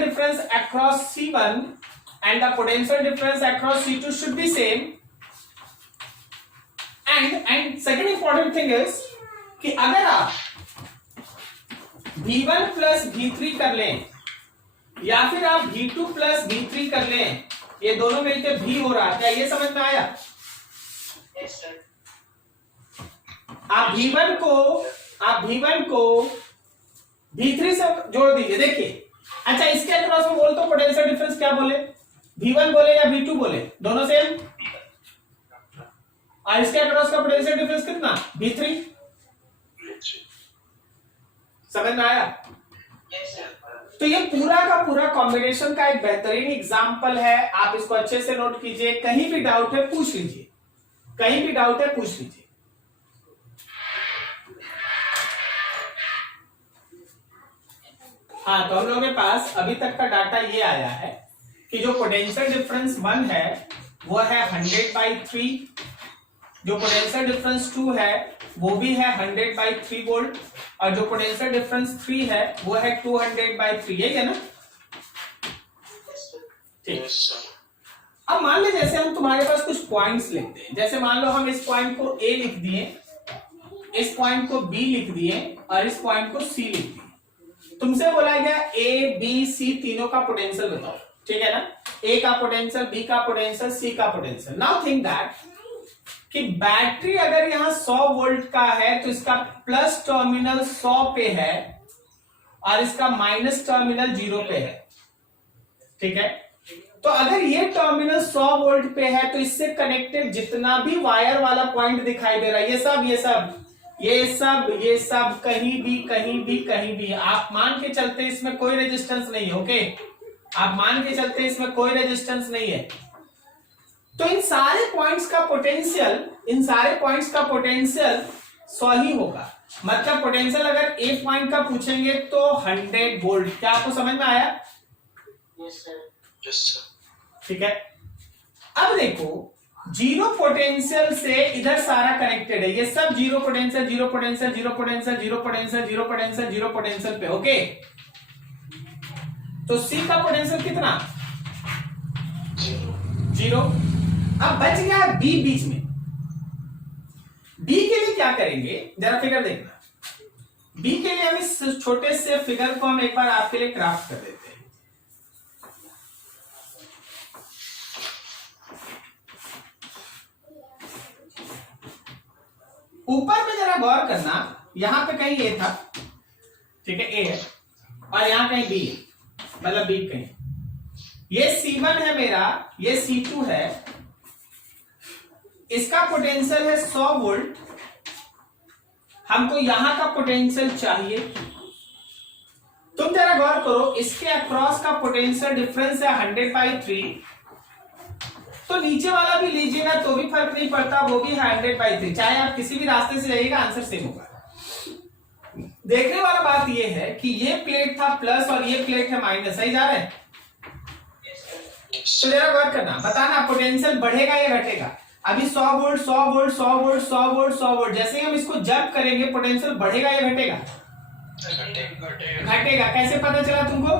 difference across C1 and the potential difference across C2 should be same. And second important thing is कि अगर आप V1 प्लस V3 कर लें या फिर आप V2 प्लस V3 कर लें, ये दोनों मिलकर V हो रहा है, क्या ये समझ में आया? yes, sir. आप V1 को V3 से जोड़ दीजिए। देखिए, अच्छा इसके अक्रॉस में बोल तो पोटेंशियल डिफरेंस क्या बोले, V1 बोले या V2 बोले, दोनों सेम। और इसके अक्रॉस का पोटेंशियल डिफरेंस कितना, V3। समझ में आया? तो ये पूरा का पूरा कॉम्बिनेशन का एक बेहतरीन एग्जांपल है। आप इसको अच्छे से नोट कीजिए, कहीं भी डाउट है पूछ लीजिए, कहीं भी डाउट है पूछ लीजिए। हाँ, तो हम लोगों के पास अभी तक का डाटा ये आया है कि जो पोटेंशियल डिफरेंस 1 है वो है 100/3, जो पोटेंशियल डिफरेंस 2 है वो भी है 100/3 वोल्ट, और जो पोटेंशियल डिफरेंस 3 है वो है 200/3। यही है ना? ठीक। अब मान लो जैसे हम तुम्हारे पास कुछ पॉइंट्स लिखते हैं, जैसे मान लो हम इस पॉइंट को A लिख दिए, इस पॉइंट को B लिख दिए और इस पॉइंट को C लिख दिए। तुमसे बोला गया A, B, C तीनों का पोटेंशियल बताओ, ठीक है ना? A का पोटेंशियल, B का पोटेंशियल, C का पोटेंशियल। नाउ थिंक दैट कि बैटरी अगर यहां 100 वोल्ट का है तो इसका प्लस टर्मिनल 100 पे है और इसका माइनस टर्मिनल 0 पे है, ठीक है? तो अगर ये टर्मिनल 100 वोल्ट पे है तो इससे कनेक्टेड जितना भी वायर वाला पॉइंट दिखाई दे रहा है, ये सब कहीं भी आप मान के चलते इसमें कोई रेजिस्टेंस नहीं है। ओके, आप मान के चलते इसमें कोई रेजिस्टेंस नहीं है। तो इन सारे पॉइंट्स का पोटेंशियल 100 ही होगा। मतलब पोटेंशियल अगर ए पॉइंट का पूछेंगे तो 100 वोल्ट। क्या आपको समझ में आया? Yes sir. ठीक है, अब देखो जीरो पोटेंशियल से इधर सारा कनेक्टेड है, ये सब जीरो पोटेंशियल पे। ओके, तो सी का पोटेंशियल कितना, 0। अब बच गया बी बीच में। बी के लिए क्या करेंगे, जरा फिगर देखना। बी के लिए हम इस छोटे से फिगर को हम एक बार आपके लिए क्राफ्ट कर देते हैं। ऊपर में जरा गौर करना, यहां पे कहीं ए था, ठीक है, ए है, और यहां कहीं बी है, मतलब बी कहीं। ये C1 है मेरा, ये C2 है, इसका पोटेंशियल है 100 वोल्ट। हमको यहां का पोटेंशियल चाहिए। तुम जरा गौर करो, इसके अक्रॉस का पोटेंशियल डिफरेंस है 100/3, तो नीचे वाला भी लीजिएगा तो भी फर्क नहीं पड़ता, वो भी 100/3। चाहे आप किसी भी रास्ते से जाइएगा, आंसर सेम होगा। देखने वाला बात ये है कि ये प्लेट था प्लस और ये प्लेट है माइनस, सही जा रहे हैं? तो जरा गौर करना, बताना पोटेंशियल बढ़ेगा या घटेगा। अभी 100 volt 100 volt 100 volt 100 volt 100 volt, जैसे ही हम इसको जब करेंगे पोटेंशियल बढ़ेगा या घटेगा? घटेगा। कैसे पता चला तुमको?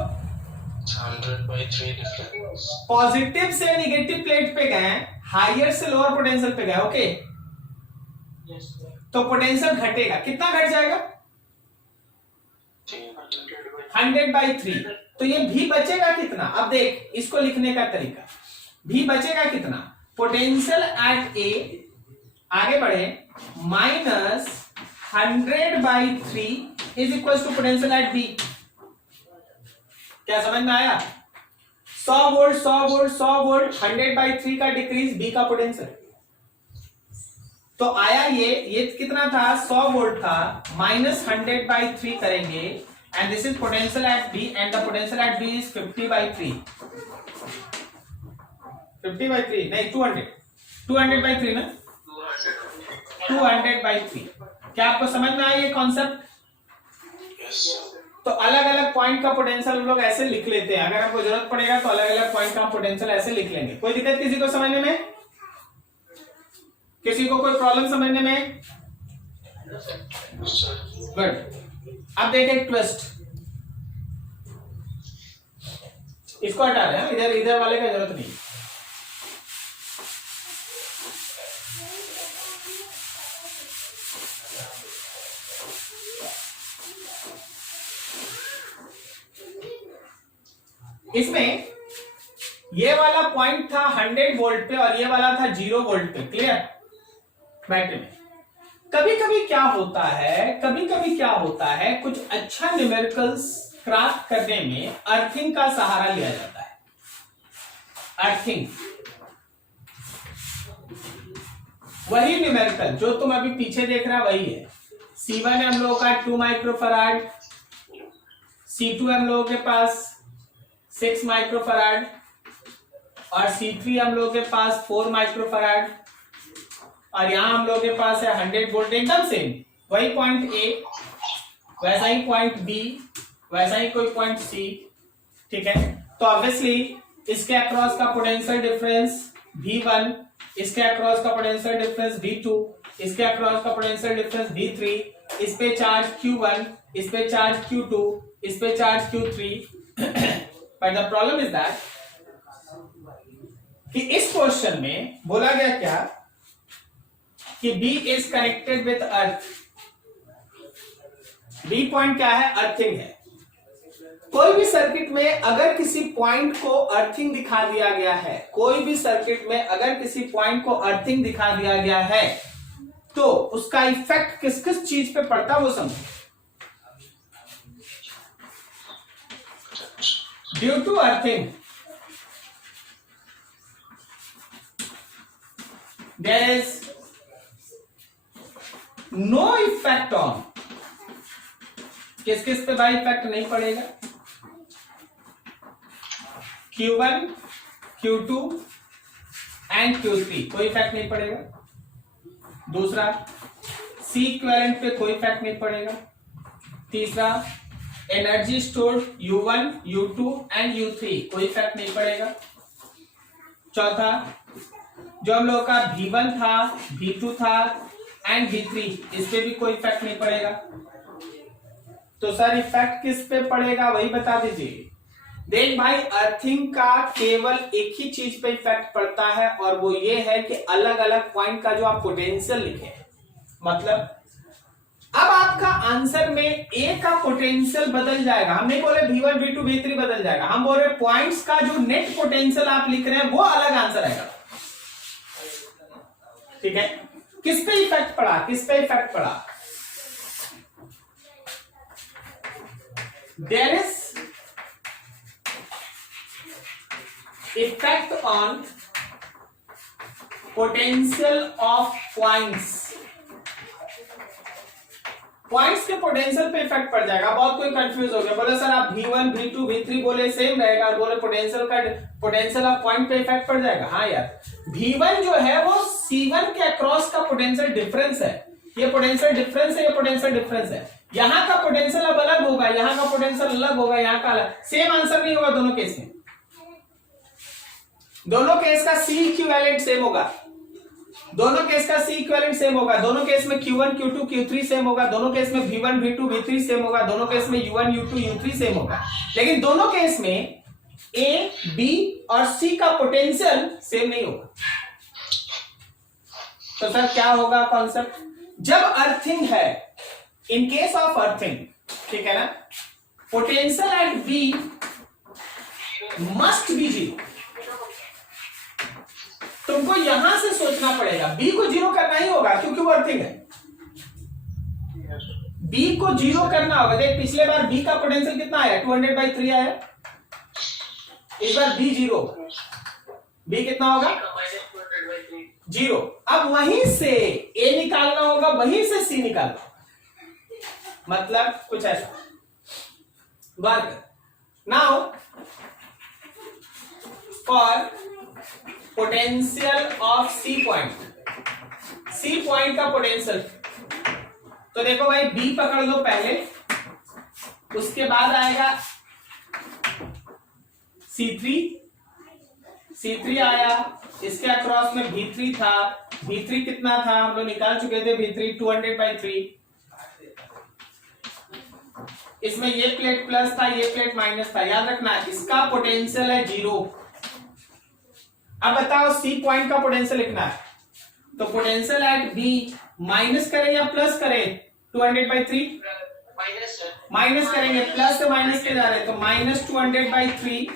100/3 डिफरेंस। पॉजिटिव से नेगेटिव प्लेट पे गए, हायर से लोअर पोटेंशियल पे गए। ओके, तो पोटेंशियल घटेगा। कितना घट जाएगा? 100/3। तो ये भी बचेगा कितना? अब देख इसको लिखने का तरीका, भी बचेगा कितना, पोटेंशियल एट ए, आगे बढ़े, -100/3 is equal to potential at B. क्या समझ में आया? 100 वोल्ट 100 वोल्ट 100 वोल्ट, 100/3 का डिक्रीज बी का पोटेंशियल। तो आया ये कितना था, 100 वोल्ट था, -100/3 करेंगे and this is potential at B and the potential at B is 50/3 नहीं 200/3 ना, 200/3। क्या आपको समझ में आया ये कॉन्सेप्ट? Yes, sir. तो अलग अलग पॉइंट का पोटेंशियल हम लोग ऐसे लिख लेते हैं, अगर आपको जरूरत पड़ेगा तो अलग अलग पॉइंट का पोटेंशियल ऐसे लिख लेंगे। कोई दिक्कत किसी को समझने में? किसी को कोई प्रॉब्लम समझने में? Sir. गुड। अब देखें एक ट्विस्ट, इसको हटा रहे हैं, इधर वाले का जरूरत नहीं। इसमें ये वाला पॉइंट था 100 वोल्ट पे और ये वाला था 0 वोल्ट पे, क्लियर? बैटरी में कभी कभी क्या होता है, कुछ अच्छा न्यूमेरिकल्स क्राफ्ट करने में अर्थिंग का सहारा लिया जाता है। अर्थिंग, वही न्यूमेरिकल जो तुम अभी पीछे देख रहा वही है। C1 है हम लोगों का 2 माइक्रोफराड, C2 हम लोगों के पास 6 माइक्रोफराड और C3 हम लोगों के पास 4 माइक्रोफराड और यहां हम लोगों के पास है 100 वोल्ट, एकदम सेम वही पॉइंट ए, वैसा ही पॉइंट बी, वैसा ही कोई पॉइंट सी, ठीक है? तो ऑब्वियसली इसके अक्रॉस का पोटेंशियल डिफरेंस V1, इसके अक्रॉस का पोटेंशियल डिफरेंस V2, इसके अक्रॉस का पोटेंशियल डिफरेंस V3, इस पे चार्ज Q1, इस पे चार्ज Q2, इस पे charge Q3। But the problem is that कि इस क्वेश्चन में बोला गया क्या कि B is connected with earth. B point क्या है, अर्थिंग है। कोई भी सर्किट में अगर किसी पॉइंट को अर्थिंग दिखा दिया गया है, कोई भी सर्किट में अगर किसी पॉइंट को अर्थिंग दिखा दिया गया है तो उसका इफेक्ट किस किस चीज पे पड़ता है वो समझो। Due to earthing there is no effect on, किस किस पे भाई इफेक्ट नहीं पड़ेगा, Q1, Q2 एंड Q3 कोई इफेक्ट नहीं पड़ेगा। दूसरा, C इक्विवेलेंट पे कोई इफेक्ट नहीं पड़ेगा। तीसरा, energy stored U1, U2 and U3 कोई इफेक्ट नहीं पड़ेगा। चौथा, जो हम लोगों का V1 था, V2 था एंड V3, इस पे भी कोई इफेक्ट नहीं पड़ेगा। तो सर इफेक्ट किस पे पड़ेगा वही बता दीजिए। देख भाई, अर्थिंग का केवल एक ही चीज पे इफेक्ट पड़ता है और वो ये है कि अलग अलग पॉइंट का जो आप पोटेंशियल लिखे, मतलब अब आपका आंसर में ए का पोटेंशियल बदल जाएगा। हम नहीं बोले V1, V2, V3 बदल जाएगा, हम बोल रहे पॉइंट्स का जो नेट पोटेंशियल आप लिख रहे हैं वो अलग आंसर आएगा, ठीक है? किस पे इफेक्ट पड़ा, किस पे इफेक्ट पड़ा? There is effect on potential of points. Points के पोटेंशियल पे इफेक्ट पड़ जाएगा। बहुत कोई कंफ्यूज हो गया, बोले सर आप V1, V2, V3 बोले सेम रहेगा और बोले पोटेंशियल ऑफ पॉइंट पे इफेक्ट पड़ जाएगा। हाँ यार, V1 जो है वो C1 के अक्रॉस का पोटेंशियल डिफरेंस है। ये पोटेंशियल डिफरेंस है, ये पोटेंशियल डिफरेंस है। यहाँ का पोटेंशियल अब अलग होगा, यहाँ का पोटेंशियल अलग होगा, यहाँ का अलग, सेम आंसर नहीं होगा दोनों केस में। दोनों केस का C इक्विवेलेंट सेम होगा, दोनों केस का C इक्विवेलेंट सेम होगा, दोनों केस में Q1, Q2, Q3 सेम होगा, दोनों केस में V1, V2, V3 सेम होगा, दोनों केस में U1, U2, U3 सेम होगा। लेकिन दोनों केस में A, B और C का पोटेंशियल सेम नहीं होगा। तो सर क्या होगा कॉन्सेप्ट? जब अर्थिंग है, इन केस ऑफ अर्थिंग, ठीक है ना, potential at B must be 0। Zero करना होगा। देख पिछले बार बी का पोटेंशियल कितना आया, 200/3 आया, इस बार बी जीरो, बी कितना होगा जीरो। अब वहीं से ए निकालना होगा, वहीं से सी निकालना, मतलब कुछ ऐसा work. Now for potential of C point, C point का पोटेंशियल, तो देखो भाई बी पकड़ लो पहले, उसके बाद आएगा C3, C3 आया, इसके अक्रॉस में V3 था, V3 कितना था हम लोग निकाल चुके थे, V3 200/3, इसमें ये प्लेट प्लस था, ये प्लेट माइनस था, याद रखना इसका पोटेंशियल है जीरो। अब बताओ सी पॉइंट का पोटेंशियल लिखना है, तो पोटेंशियल एट बी माइनस करें या प्लस करें, 200/3 माइनस करेंगे, प्लस से माइनस के जा रहे हैं, तो -200/3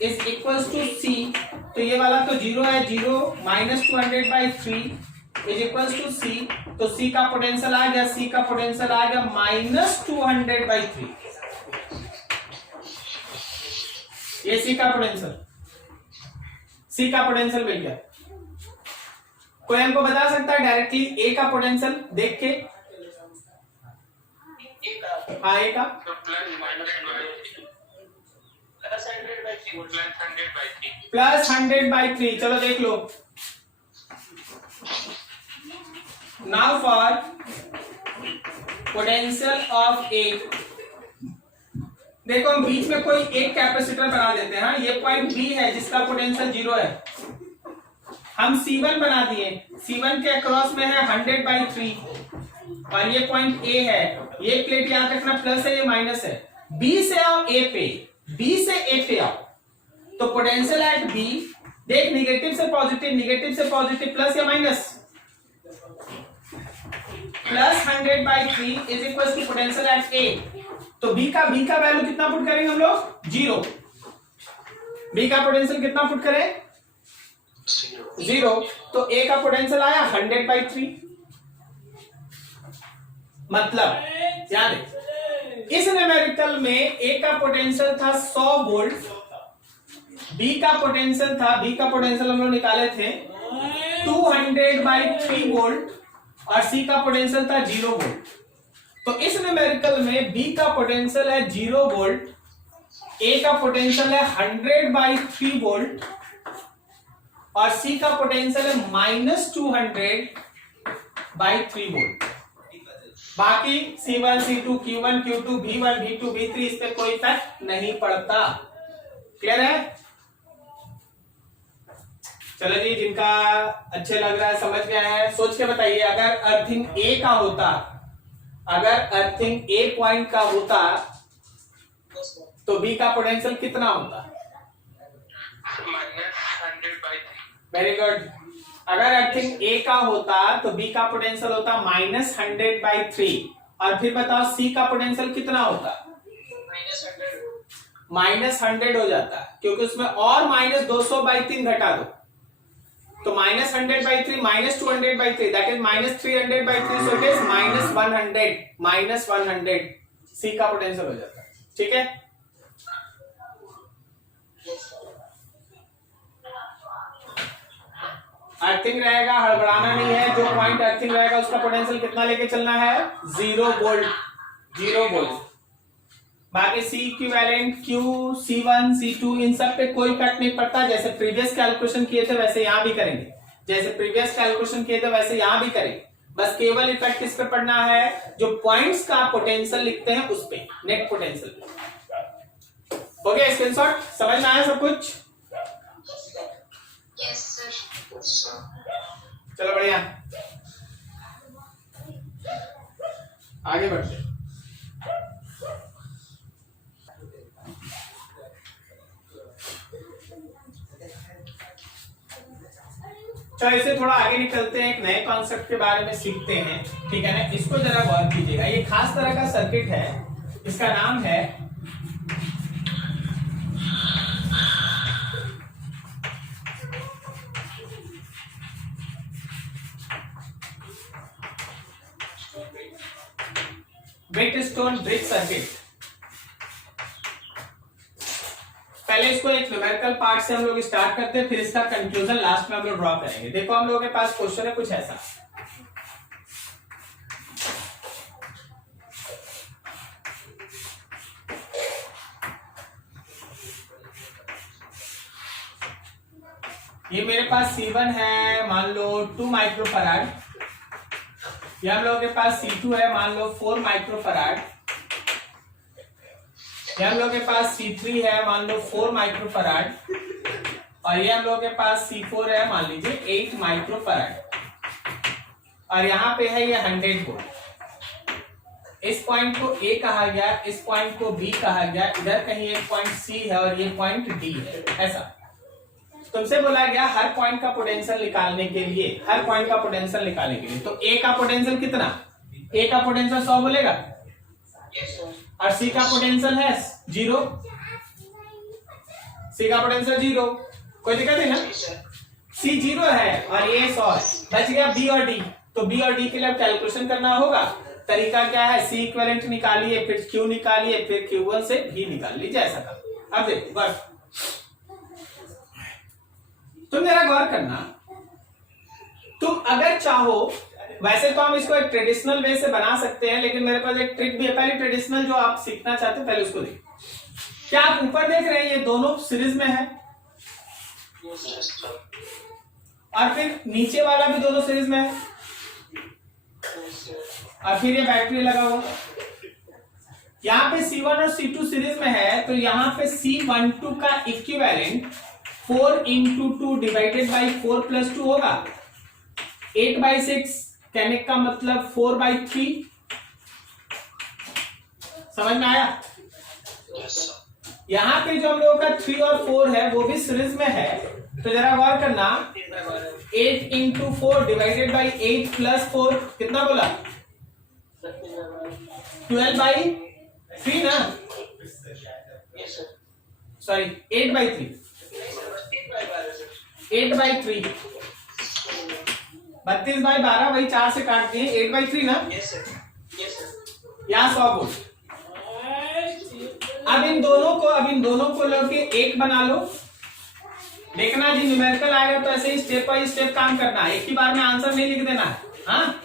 इज इक्वल टू सी, तो ये वाला तो जीरो है, जीरो -200/3 इज इक्वल टू सी, तो सी का पोटेंशियल आ गया, सी का पोटेंशियल आ गया -200/3, ये सी का पोटेंशियल, सी का पोटेंशियल मिल गया। कोई हमको बता सकता है डायरेक्टली ए का पोटेंशियल देख के, हाँ ए का +100/3, चलो देख लो। नाउ फॉर पोटेंशियल ऑफ ए, देखो हम बीच में कोई एक कैपेसिटर बना देते हैं, हाँ ये पॉइंट बी है जिसका पोटेंशियल जीरो है, हम C1 बना दिए, C1 के अक्रॉस में है 100/3 और ये पॉइंट A है, ये प्लेट याद रखना प्लस है, ये माइनस है। B से आओ A पे, B से A पे आओ, तो पोटेंशियल एट B, देख निगेटिव से पॉजिटिव, निगेटिव से पॉजिटिव, प्लस या minus, +100/3 is equal to potential at A, तो B का वैल्यू कितना पुट करेंगे हम लोग, जीरो। B का पोटेंशियल कितना पुट करें, जीरो, तो A का पोटेंशियल आया 100/3, मतलब ध्यान दे इस न्यूमेरिकल में A का पोटेंशियल था 100 वोल्ट, B का पोटेंशियल था, B का पोटेंशियल हम लोग निकाले थे 200/3 वोल्ट और C का पोटेंशियल था 0 वोल्ट। तो इस न्यूमेरिकल में B का पोटेंशियल है 0 वोल्ट, A का पोटेंशियल है 100/3 वोल्ट और C का पोटेंशियल है -200/3 वोल्ट। बाकी C1, C2, Q1, Q2, V1, V2, V3 इस पे कोई इफेक्ट नहीं पड़ता। क्लियर है? चलो जी, जिनका अच्छे लग रहा है, समझ गया है, सोच के बताइए, अगर अर्थिंग A का होता, अगर अर्थिंग A पॉइंट का होता तो B का पोटेंशियल कितना होता? Very good. अगर अर्थिंग A का होता तो B का पोटेंशियल होता -100/3 और फिर बताओ C का पोटेंशियल कितना होता? -100 हो जाता, क्योंकि उसमें और -200/3 घटा दो, तो -100/3 -200/3 that is -300/3, so it is -100 C का पोटेंशियल हो जाता है। ठीक है, अर्थिंग रहेगा, हड़बड़ाना नहीं है, जो पॉइंट अर्थिंग रहेगा उसका पोटेंशियल कितना लेके चलना है, 0 वोल्ट, 0 वोल्ट। बाकी C equivalent, Q, C1, C2 इन सब पे कोई इफेक्ट नहीं पड़ता। जैसे प्रीवियस कैलकुलेशन किए थे वैसे यहां भी करेंगे, जैसे प्रीवियस कैलकुलेशन किए थे वैसे यहां भी करेंगे, बस केवल इफेक्ट किस पे पड़ना है, जो पॉइंट्स का पोटेंशियल लिखते हैं उस पे, नेट पोटेंशियल। हो गया स्क्रीनशॉट, समझ में आया सब कुछ? Yes sir. चलो बढ़िया, आगे बढ़ते। चलो इसे थोड़ा आगे निकलते हैं, एक नए कॉन्सेप्ट के बारे में सीखते हैं। ठीक है ना, इसको जरा गौर कीजिएगा, ये खास तरह का सर्किट है, इसका नाम है Wheatstone brick circuit। पहले इसको एक न्यूमेरिकल पार्ट से हम लोग स्टार्ट करते हैं, फिर इसका कंक्लूजन लास्ट में हम लोग ड्रॉ करेंगे। देखो हम लोगों के पास क्वेश्चन है कुछ ऐसा, ये मेरे पास C1 है मान लो 2 माइक्रोफैराड, ये हम लोगों के पास C2 है मान लो 4 माइक्रोफैराड, ये हम लोगों के पास C3 है मान लो 4 माइक्रोफैराड, और ये हम लोगों के पास C4 है मान लीजिए 8 माइक्रोफैराड, और यहाँ पे है ये 100 वोल्ट। इस पॉइंट को A कहा गया, इस पॉइंट को B कहा गया, इधर कहीं एक पॉइंट C है और ये पॉइंट D है। ऐसा तुमसे बोला गया हर पॉइंट का पोटेंशियल निकालने के लिए, हर पॉइंट का पोटेंशियल निकालने के लिए। तो A का पोटेंशियल कितना, A का पोटेंशियल 100 बोलेगा, और C का पोटेंशियल है 0, C का पोटेंशियल 0, कोई दिक्कत नहीं ना। C 0 है और ये 100 है, बच गया B और D। तो B और D के लिए कैलकुलेशन करना होगा। तरीका क्या है, C इक्विवेलेंट निकालिए, फिर Q निकालिए, फिर Q1 से V निकाल लीजिए, ऐसा कर। अब देखो बस तुम मेरा गौर करना, तुम अगर चाहो, वैसे तो हम इसको एक ट्रेडिशनल वे से बना सकते हैं, लेकिन मेरे पास एक ट्रिक भी है। पहले ट्रेडिशनल जो आप सीखना चाहते हो पहले उसको देखो। क्या आप ऊपर देख रहे हैं, ये दोनों सीरीज में है, और फिर नीचे वाला भी दोनों सीरीज में है, और फिर ये बैटरी लगा हुआ। यहाँ पे C1 और C2 सीरीज में है, तो यहाँ पे C12 का equivalent 4 into 2 divided by 4 plus 2 होगा। 8/6 कहने का मतलब 4/3। समझ में आया? यहाँ पे जो हम लोगों का 3 और 4 है वो भी सीरीज में है, तो जरा गौर करना। 8 into 4 डिवाइडेड बाई 8 plus 4 कितना बोला, 12/3 ना, सॉरी 8/3, 8/3, 32/12 वही 4 से काट दिए, 8/3 ना। यहाँ 100 वोल्ट। अब इन दोनों को लेके एक बना लो। देखना जी न्यूमेरिकल आएगा तो ऐसे ही स्टेप बाय स्टेप काम करना है, एक ही बार में आंसर नहीं लिख देना है। हाँ,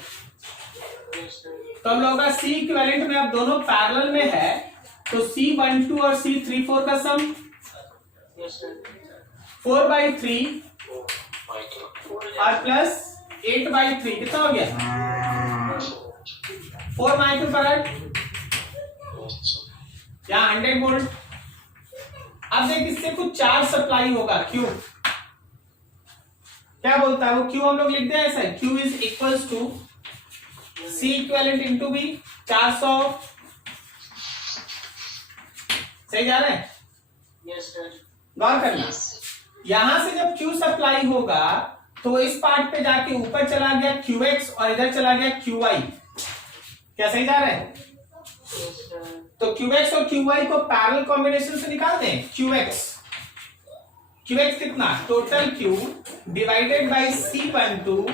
तो हम लोगों का C इक्विवेलेंट में अब दोनों पैरेलल में है, तो C12 और C34 का सम 4/3 और प्लस 8/3 कितना हो गया, 4 माइक्रोफैराड, यहाँ 100 वोल्ट। अब देख इससे कुछ चार्ज सप्लाई होगा Q, क्या बोलता है वो Q हम लोग लिख दें ऐसा, Q is equals to C equivalent into B, 400। सही जा रहा है? गौर करना, यहां से जब Q सप्लाई होगा तो इस पार्ट पे जाके ऊपर चला गया QX और इधर चला गया QY। क्या सही जा रहा है? तो QX और QY को पैरेलल कॉम्बिनेशन से निकाल दें। QX कितना, total Q divided by C12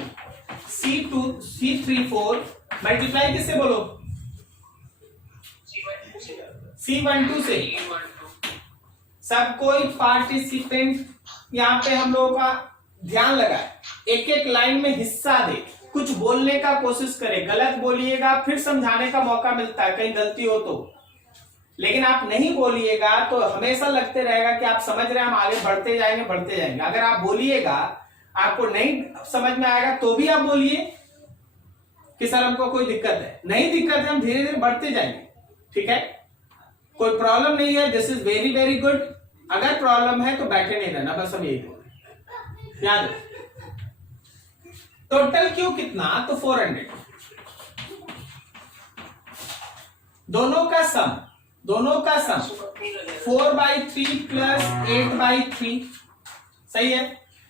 C2 C34 multiply किससे बोलो, C12 से। सब कोई पार्टिसिपेंट यहाँ पे हम लोगों का ध्यान लगाए, एक एक लाइन में हिस्सा दे, कुछ बोलने का कोशिश करे, गलत बोलिएगा फिर समझाने का मौका मिलता है कहीं गलती हो तो, लेकिन आप नहीं बोलिएगा तो हमेशा लगते रहेगा कि आप समझ रहे हैं, हम आगे बढ़ते जाएंगे। अगर आप बोलिएगा, आपको नहीं समझ में आएगा तो भी आप बोलिए कि सर हमको कोई दिक्कत है, नहीं दिक्कत है, हम धीरे धीरे बढ़ते जाएंगे। ठीक है, कोई प्रॉब्लम नहीं है, this is very very good. अगर प्रॉब्लम है तो बैठे नहीं रहना, बस हम यही बोल रहे हैं। याद रखो टोटल Q कितना, तो 400। दोनों का सम 4/3 प्लस 8/3, सही है।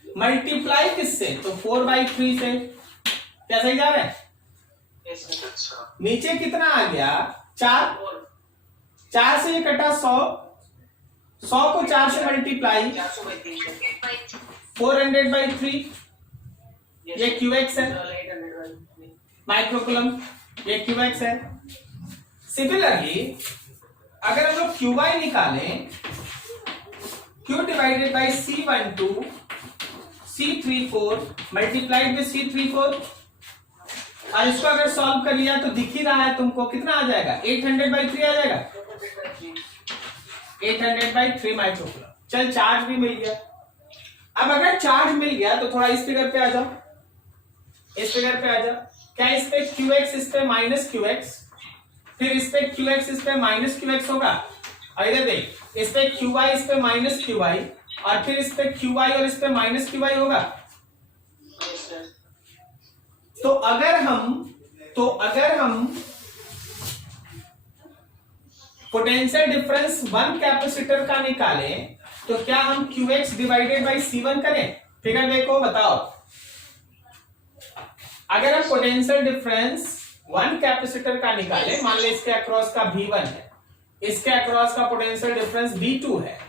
मल्टीप्लाई किससे, तो 4/3 से। क्या सही जा रहा है? नीचे कितना आ गया, 4 से ये कटा 100 को 4 से मल्टीप्लाई 400/3, ये QX है माइक्रोकूलम, ये QX है। सिमिलरली अगर हम लोग क्यू वाई निकालें, Q divided by C12 C34 multiplied में C34, और इसको अगर सॉल्व कर लिया तो दिख ही रहा है तुमको कितना आ जाएगा, 800/3 आ जाएगा, 800/3 माइक्रोकूलम। चल चार्ज भी मिल गया। अब अगर चार्ज मिल गया तो थोड़ा इस फिगर पे आ जाओ, इस फिगर पे आ जाओ। क्या इस पे QX, इस पे माइनस QX, फिर इस पे QX, इस पे माइनस QX होगा, और इधर देख इस पे QY, इस पे माइनस QY, और फिर इस पे QY और इस पे माइनस QY होगा। तो अगर हम पोटेंशियल डिफरेंस वन कैपेसिटर का निकालें तो क्या हम QX डिवाइडेड बाई C1 करें? फिगर देखो, बताओ। अगर हम पोटेंशियल डिफरेंस वन कैपेसिटर का निकालें, मान ले इसके अक्रॉस का V1 है, इसके अक्रॉस का पोटेंशियल डिफरेंस V2 है,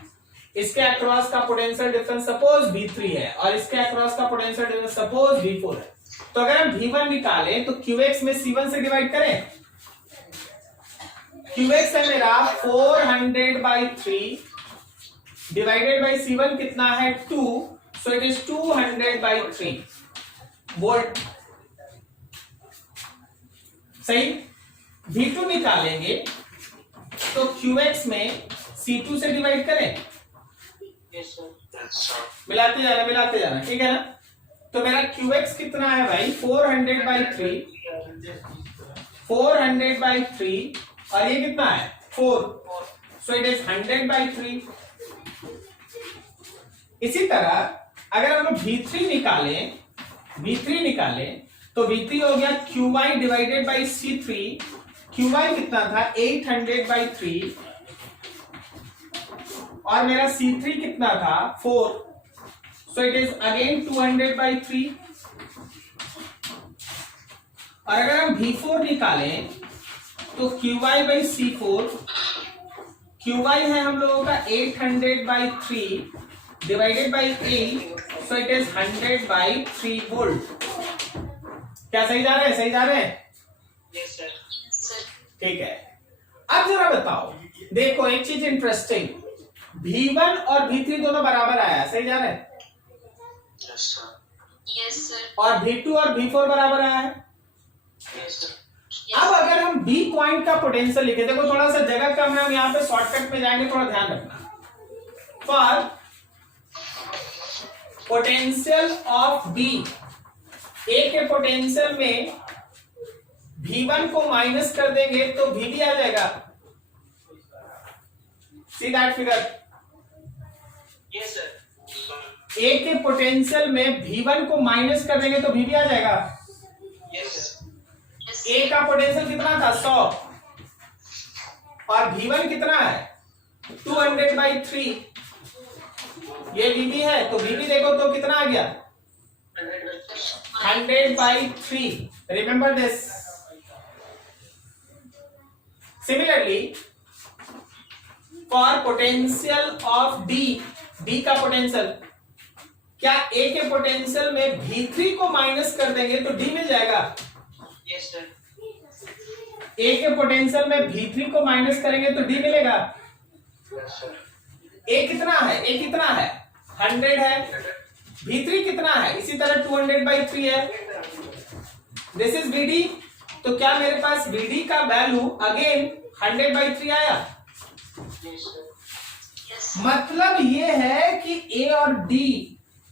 इसके अक्रॉस का पोटेंशियल डिफरेंस सपोज V3 है, और इसके अक्रॉस का पोटेंशियल डिफरेंस सपोज V4 है। तो अगर हम V1 निकालें तो QX में C1 से डिवाइड करें। QX है मेरा 400/3 डिवाइडेड बाई C1 कितना है 2, सो इट इज 200/3 वोल्ट। सही। V2 निकालेंगे तो QX में C2 से डिवाइड करें। Yes, sir. मिलाते जाना, ठीक है ना। तो मेरा QX कितना है भाई 400/3, 400/3, और ये कितना है 4, सो इट इज 100/3। इसी तरह अगर हम V3 निकालें तो V3 हो गया QY divided by C3। QY कितना था 800/3, और मेरा C3 कितना था 4, सो इट इज अगेन 200/3। और अगर हम V4 निकालें तो QY बाई C4, QY है हम लोगों का 800/3 divided by 8, so it is 100/3 volt. क्या सही जा रहे हैं? Yes, sir. ठीक है। अब जरा बताओ, देखो एक चीज इंटरेस्टिंग, V1 और V3 दोनों बराबर आया, सही जा रहा है, Yes, sir. Yes, sir. और V2 और V4 बराबर आया है। Yes, sir. अब अगर हम B पॉइंट का पोटेंशियल लिखे, देखो थोड़ा सा जगह कम है, हम यहाँ पे शॉर्टकट में जाएंगे, थोड़ा ध्यान रखना। For potential of B, A के पोटेंशियल में V1 को माइनस कर देंगे तो VB आ जाएगा। See that figure. Yes, sir. A के पोटेंशियल में V1 को माइनस कर देंगे तो VB आ जाएगा। Yes, sir. Yes. A का पोटेंशियल कितना था 100, और V1 कितना है 200/3, ये VB है, तो VB देखो तो कितना आ गया 100/3। Remember this. Similarly for potential of D का पोटेंशियल, क्या A के पोटेंशियल में V3 को माइनस कर देंगे तो D मिल जाएगा। Yes, sir. A के पोटेंशियल में V3 को माइनस करेंगे तो D मिलेगा। Yes, sir. A कितना है 100 है, V3 कितना है, इसी तरह 200/3 है, दिस इज VD। तो क्या मेरे पास VD का वैल्यू अगेन 100/3 आया। Yes, sir. Yes. मतलब ये है कि A और D,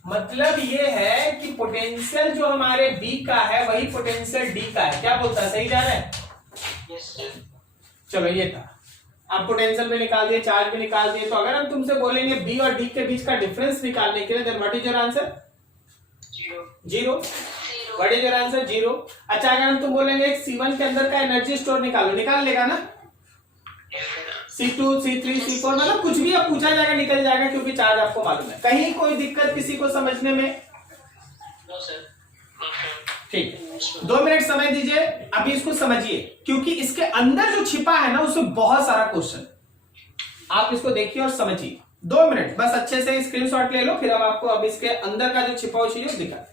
मतलब ये है कि पोटेंशियल जो हमारे B का है वही पोटेंशियल D का है। क्या बोलता है, सही जा रहा है। Yes, sir. चलो ये था। अब पोटेंशियल भी निकाल दिए, चार्ज भी निकाल दिए, तो अगर हम तुमसे बोलेंगे B और D के बीच का डिफरेंस निकालने के लिए, then what is your answer? 0. 0। What is your answer? 0। अच्छा, अगर हम तुम बोलेंगे C1 के अंदर का एनर्जी स्टोर निकालो, निकाल लेगा ना? Yes, sir. C2 C3 C4 मतलब कुछ भी अब पूछा जाएगा निकल जाएगा, क्योंकि चार्ज आपको मालूम है। कहीं कोई दिक्कत किसी को समझने में? No, sir. No, sir. ठीक है, 2 मिनट समय दीजिए, अभी इसको समझिए, क्योंकि इसके अंदर जो छिपा है ना उसमें बहुत सारा क्वेश्चन, आप इसको देखिए और समझिए। 2 मिनट बस अच्छे से स्क्रीनशॉट ले लो, फिर हम आपको अब इसके अंदर का जो छिपा हुआ चीज दिखा।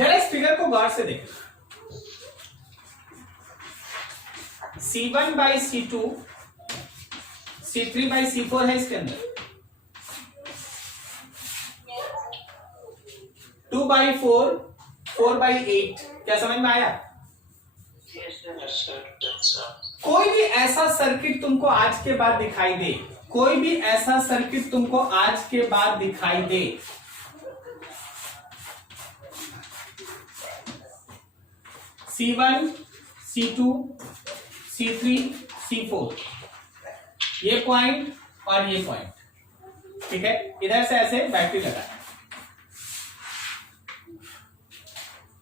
जरा इस फिगर को गौर से देखना, C1 by C2 C3 by C4 है इसके अंदर, 2 बाई 4 4 बाई 8। क्या समझ में आया? Yes, sir. कोई भी ऐसा सर्किट तुमको आज के बाद दिखाई दे, कोई भी ऐसा सर्किट तुमको आज के बाद दिखाई दे, C1 C2 C3 C4, ये पॉइंट और ये पॉइंट, ठीक है, इधर से ऐसे बैटरी लगा है।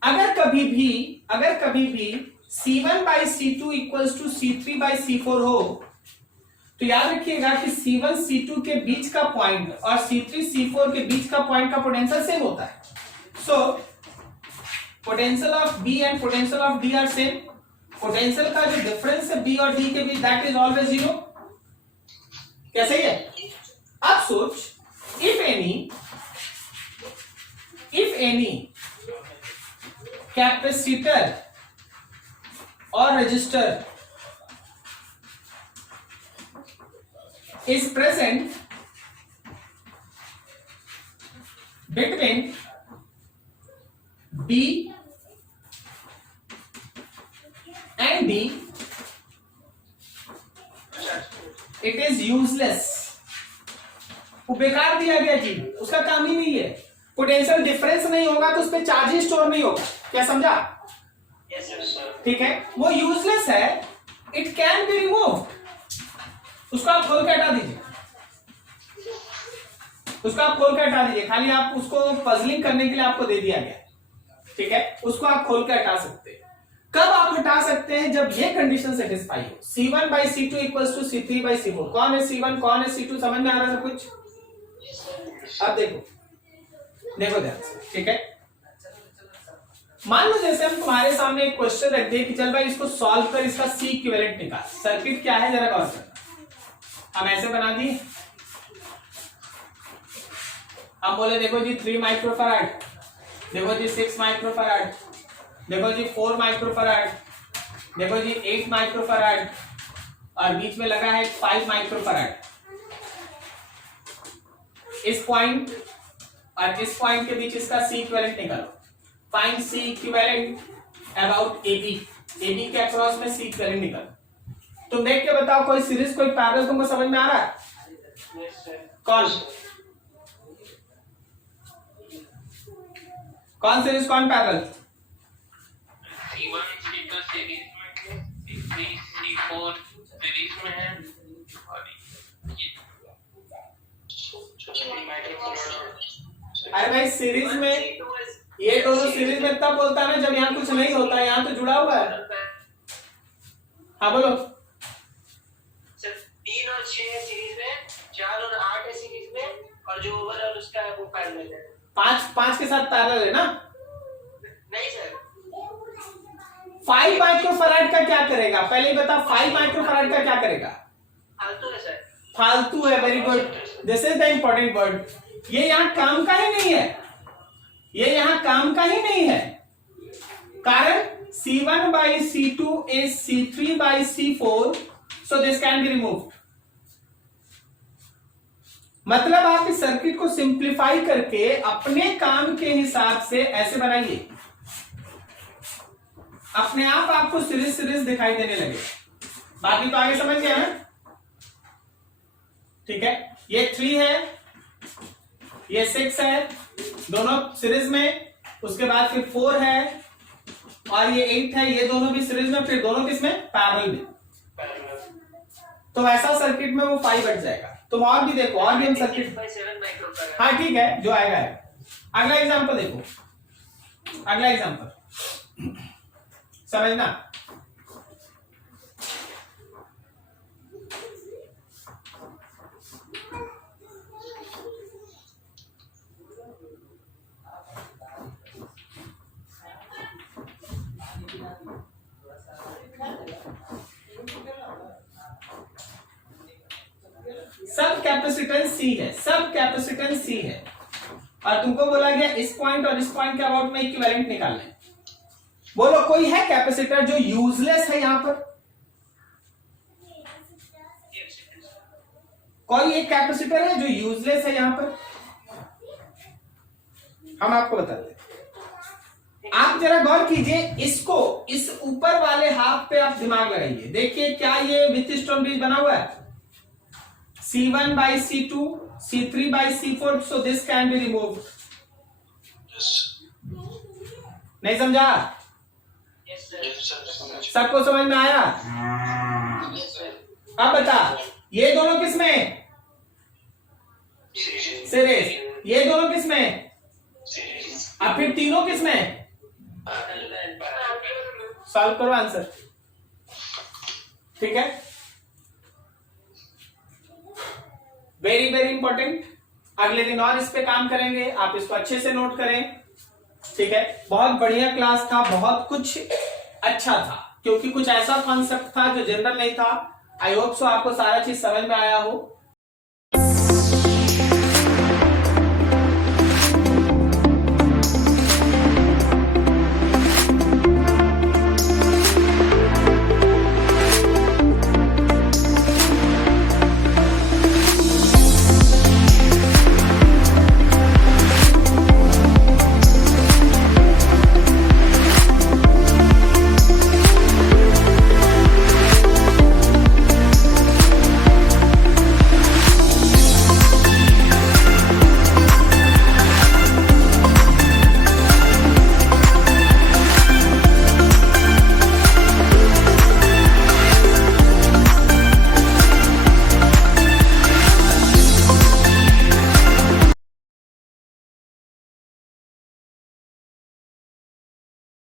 अगर कभी भी C1 by C2 equals to C3 by C4 हो, तो याद रखिएगा कि C1 C2 के बीच का पॉइंट और C3 C4 के बीच का पॉइंट का पोटेंशियल सेम होता है। So potential of B and potential of D are same. Potential का जो डिफरेंस है B और D के बीच, दैट इज ऑलवेज जीरो। क्या सही है? अब सोच, इफ एनी कैपेसिटर और resistor is present between B and D, it is useless। वो बेकार दिया गया चीज, उसका काम ही नहीं है। पोटेंशियल डिफरेंस नहीं होगा तो उस पर चार्ज ही स्टोर नहीं होगा। क्या समझा? Yes, sir. ठीक है, वो यूजलेस है, इट कैन बी रिमूव्ड। उसको आप खोल के हटा दीजिए, उसको आप खोल के हटा दीजिए, खाली आप उसको पजलिंग करने के लिए आपको दे दिया गया, ठीक है, उसको आप खोल के हटा सकते हैं। कब आप हटा सकते हैं? जब ये कंडीशन सेटिस्फाई हो, C1 by C2 equals to C3 by C4। कौन है C1 कौन है C2? समझ में आ रहा है कुछ? Yes, sir. अब देखो ध्यान से, ठीक है। मान लो जैसे हम तुम्हारे सामने एक क्वेश्चन रख दिए कि चल भाई इसको सॉल्व कर, इसका C इक्विवेलेंट निकाल। सर्किट क्या है जरा गौर करना। हम ऐसे बना दिए, हम बोले देखो जी 3 माइक्रोफैराड, देखो जी 6 माइक्रोफैराड, देखो जी 4 माइक्रोफैराड, देखो जी 8 माइक्रोफैराड, और बीच में लगा है 5 माइक्रोफैराड। इस पॉइंट और इस पॉइंट के बीच इसका C इक्विवेलेंट निकालो। Find C equivalent about AB, AB के अक्रॉस में C इक्विवेलेंट निकालो। तुम देख के बताओ, कोई सीरीज कोई पैरेलल तुमको समझ में आ रहा है? Yes, sir. कौन सीरीज कौन पैरेलल? C1 C2 सीरीज में है, C3 C4 सीरीज में है, और ये माइक्रोफैराड। अरे भाई सीरीज में, ये दोनों सीरीज में तब बोलता है ना जब यहाँ कुछ नहीं होता है, यहाँ तो जुड़ा हुआ है। हाँ बोलो। सर 3 और 6 है सीरीज में, 4 और 8 है सीरीज में, और जो ओवरऑल उसका है वो पैरेलल है। 5 के साथ पैरेलल है ना? नहीं सर, 5 माइक्रोफैराड का क्या करेगा? पहले ही बता, 5 माइक्रोफैराड का क्या करेगा? फालतू है सर। फालतू है। Very good, this is the important word. ये यहाँ काम का ही नहीं है, ये यहाँ काम का ही नहीं है। कारण C1 by C2 is C3 by C4, so this can be removed। मतलब आप इस सर्किट को सिंप्लीफाई करके अपने काम के हिसाब से ऐसे बनाइए, अपने आप आपको सीरीज दिखाई देने लगे। बाकी तो आगे समझ गया ना? ठीक है, ये 3 है, ये 6 है, दोनों सीरीज में, उसके बाद फिर 4 है, और ये 8 है, ये दोनों भी सीरीज में, फिर दोनों किसमें? पैरेलल में। तो ऐसा सर्किट में वो 5 बच जाएगा। तुम और भी देखो, और भी हम सर्किट, 7 माइक्रोफैराड। हाँ ठीक है, जो आएगा है। अगला एग्जांपल देखो, अगला एग्जांपल समझना। सब कैपेसिटेंस C है, सब कैपेसिटेंस C है, और तुमको बोला गया इस पॉइंट और इस पॉइंट के अबाउट में इक्विवेलेंट निकालना है। बोलो कोई है कैपेसिटर जो यूजलेस है यहां पर? कोई एक कैपेसिटर है जो यूजलेस है यहां पर? हम आपको बताते हैं। आप जरा गौर कीजिए, इसको इस ऊपर वाले हाफ पे आप दिमाग लगाइए। देखिए क्या ये व्हीटस्टोन ब्रिज बना हुआ है? C1 by C2, C3 by C4, so this can be removed. नहीं समझा? Yes, sir. सबको समझ में आया? Yes, sir. अब बता, ये दोनों किस में? सीरीज। ये दोनों किस में? अब फिर तीनों किस में? सॉल्व करो आंसर। ठीक है, वेरी वेरी इंपॉर्टेंट। अगले दिन और इस पे काम करेंगे, आप इसको अच्छे से नोट करें। ठीक है, बहुत बढ़िया क्लास था, बहुत कुछ अच्छा था, क्योंकि कुछ ऐसा कॉन्सेप्ट था जो जनरल नहीं था। आई होप सो आपको सारा चीज समझ में आया हो।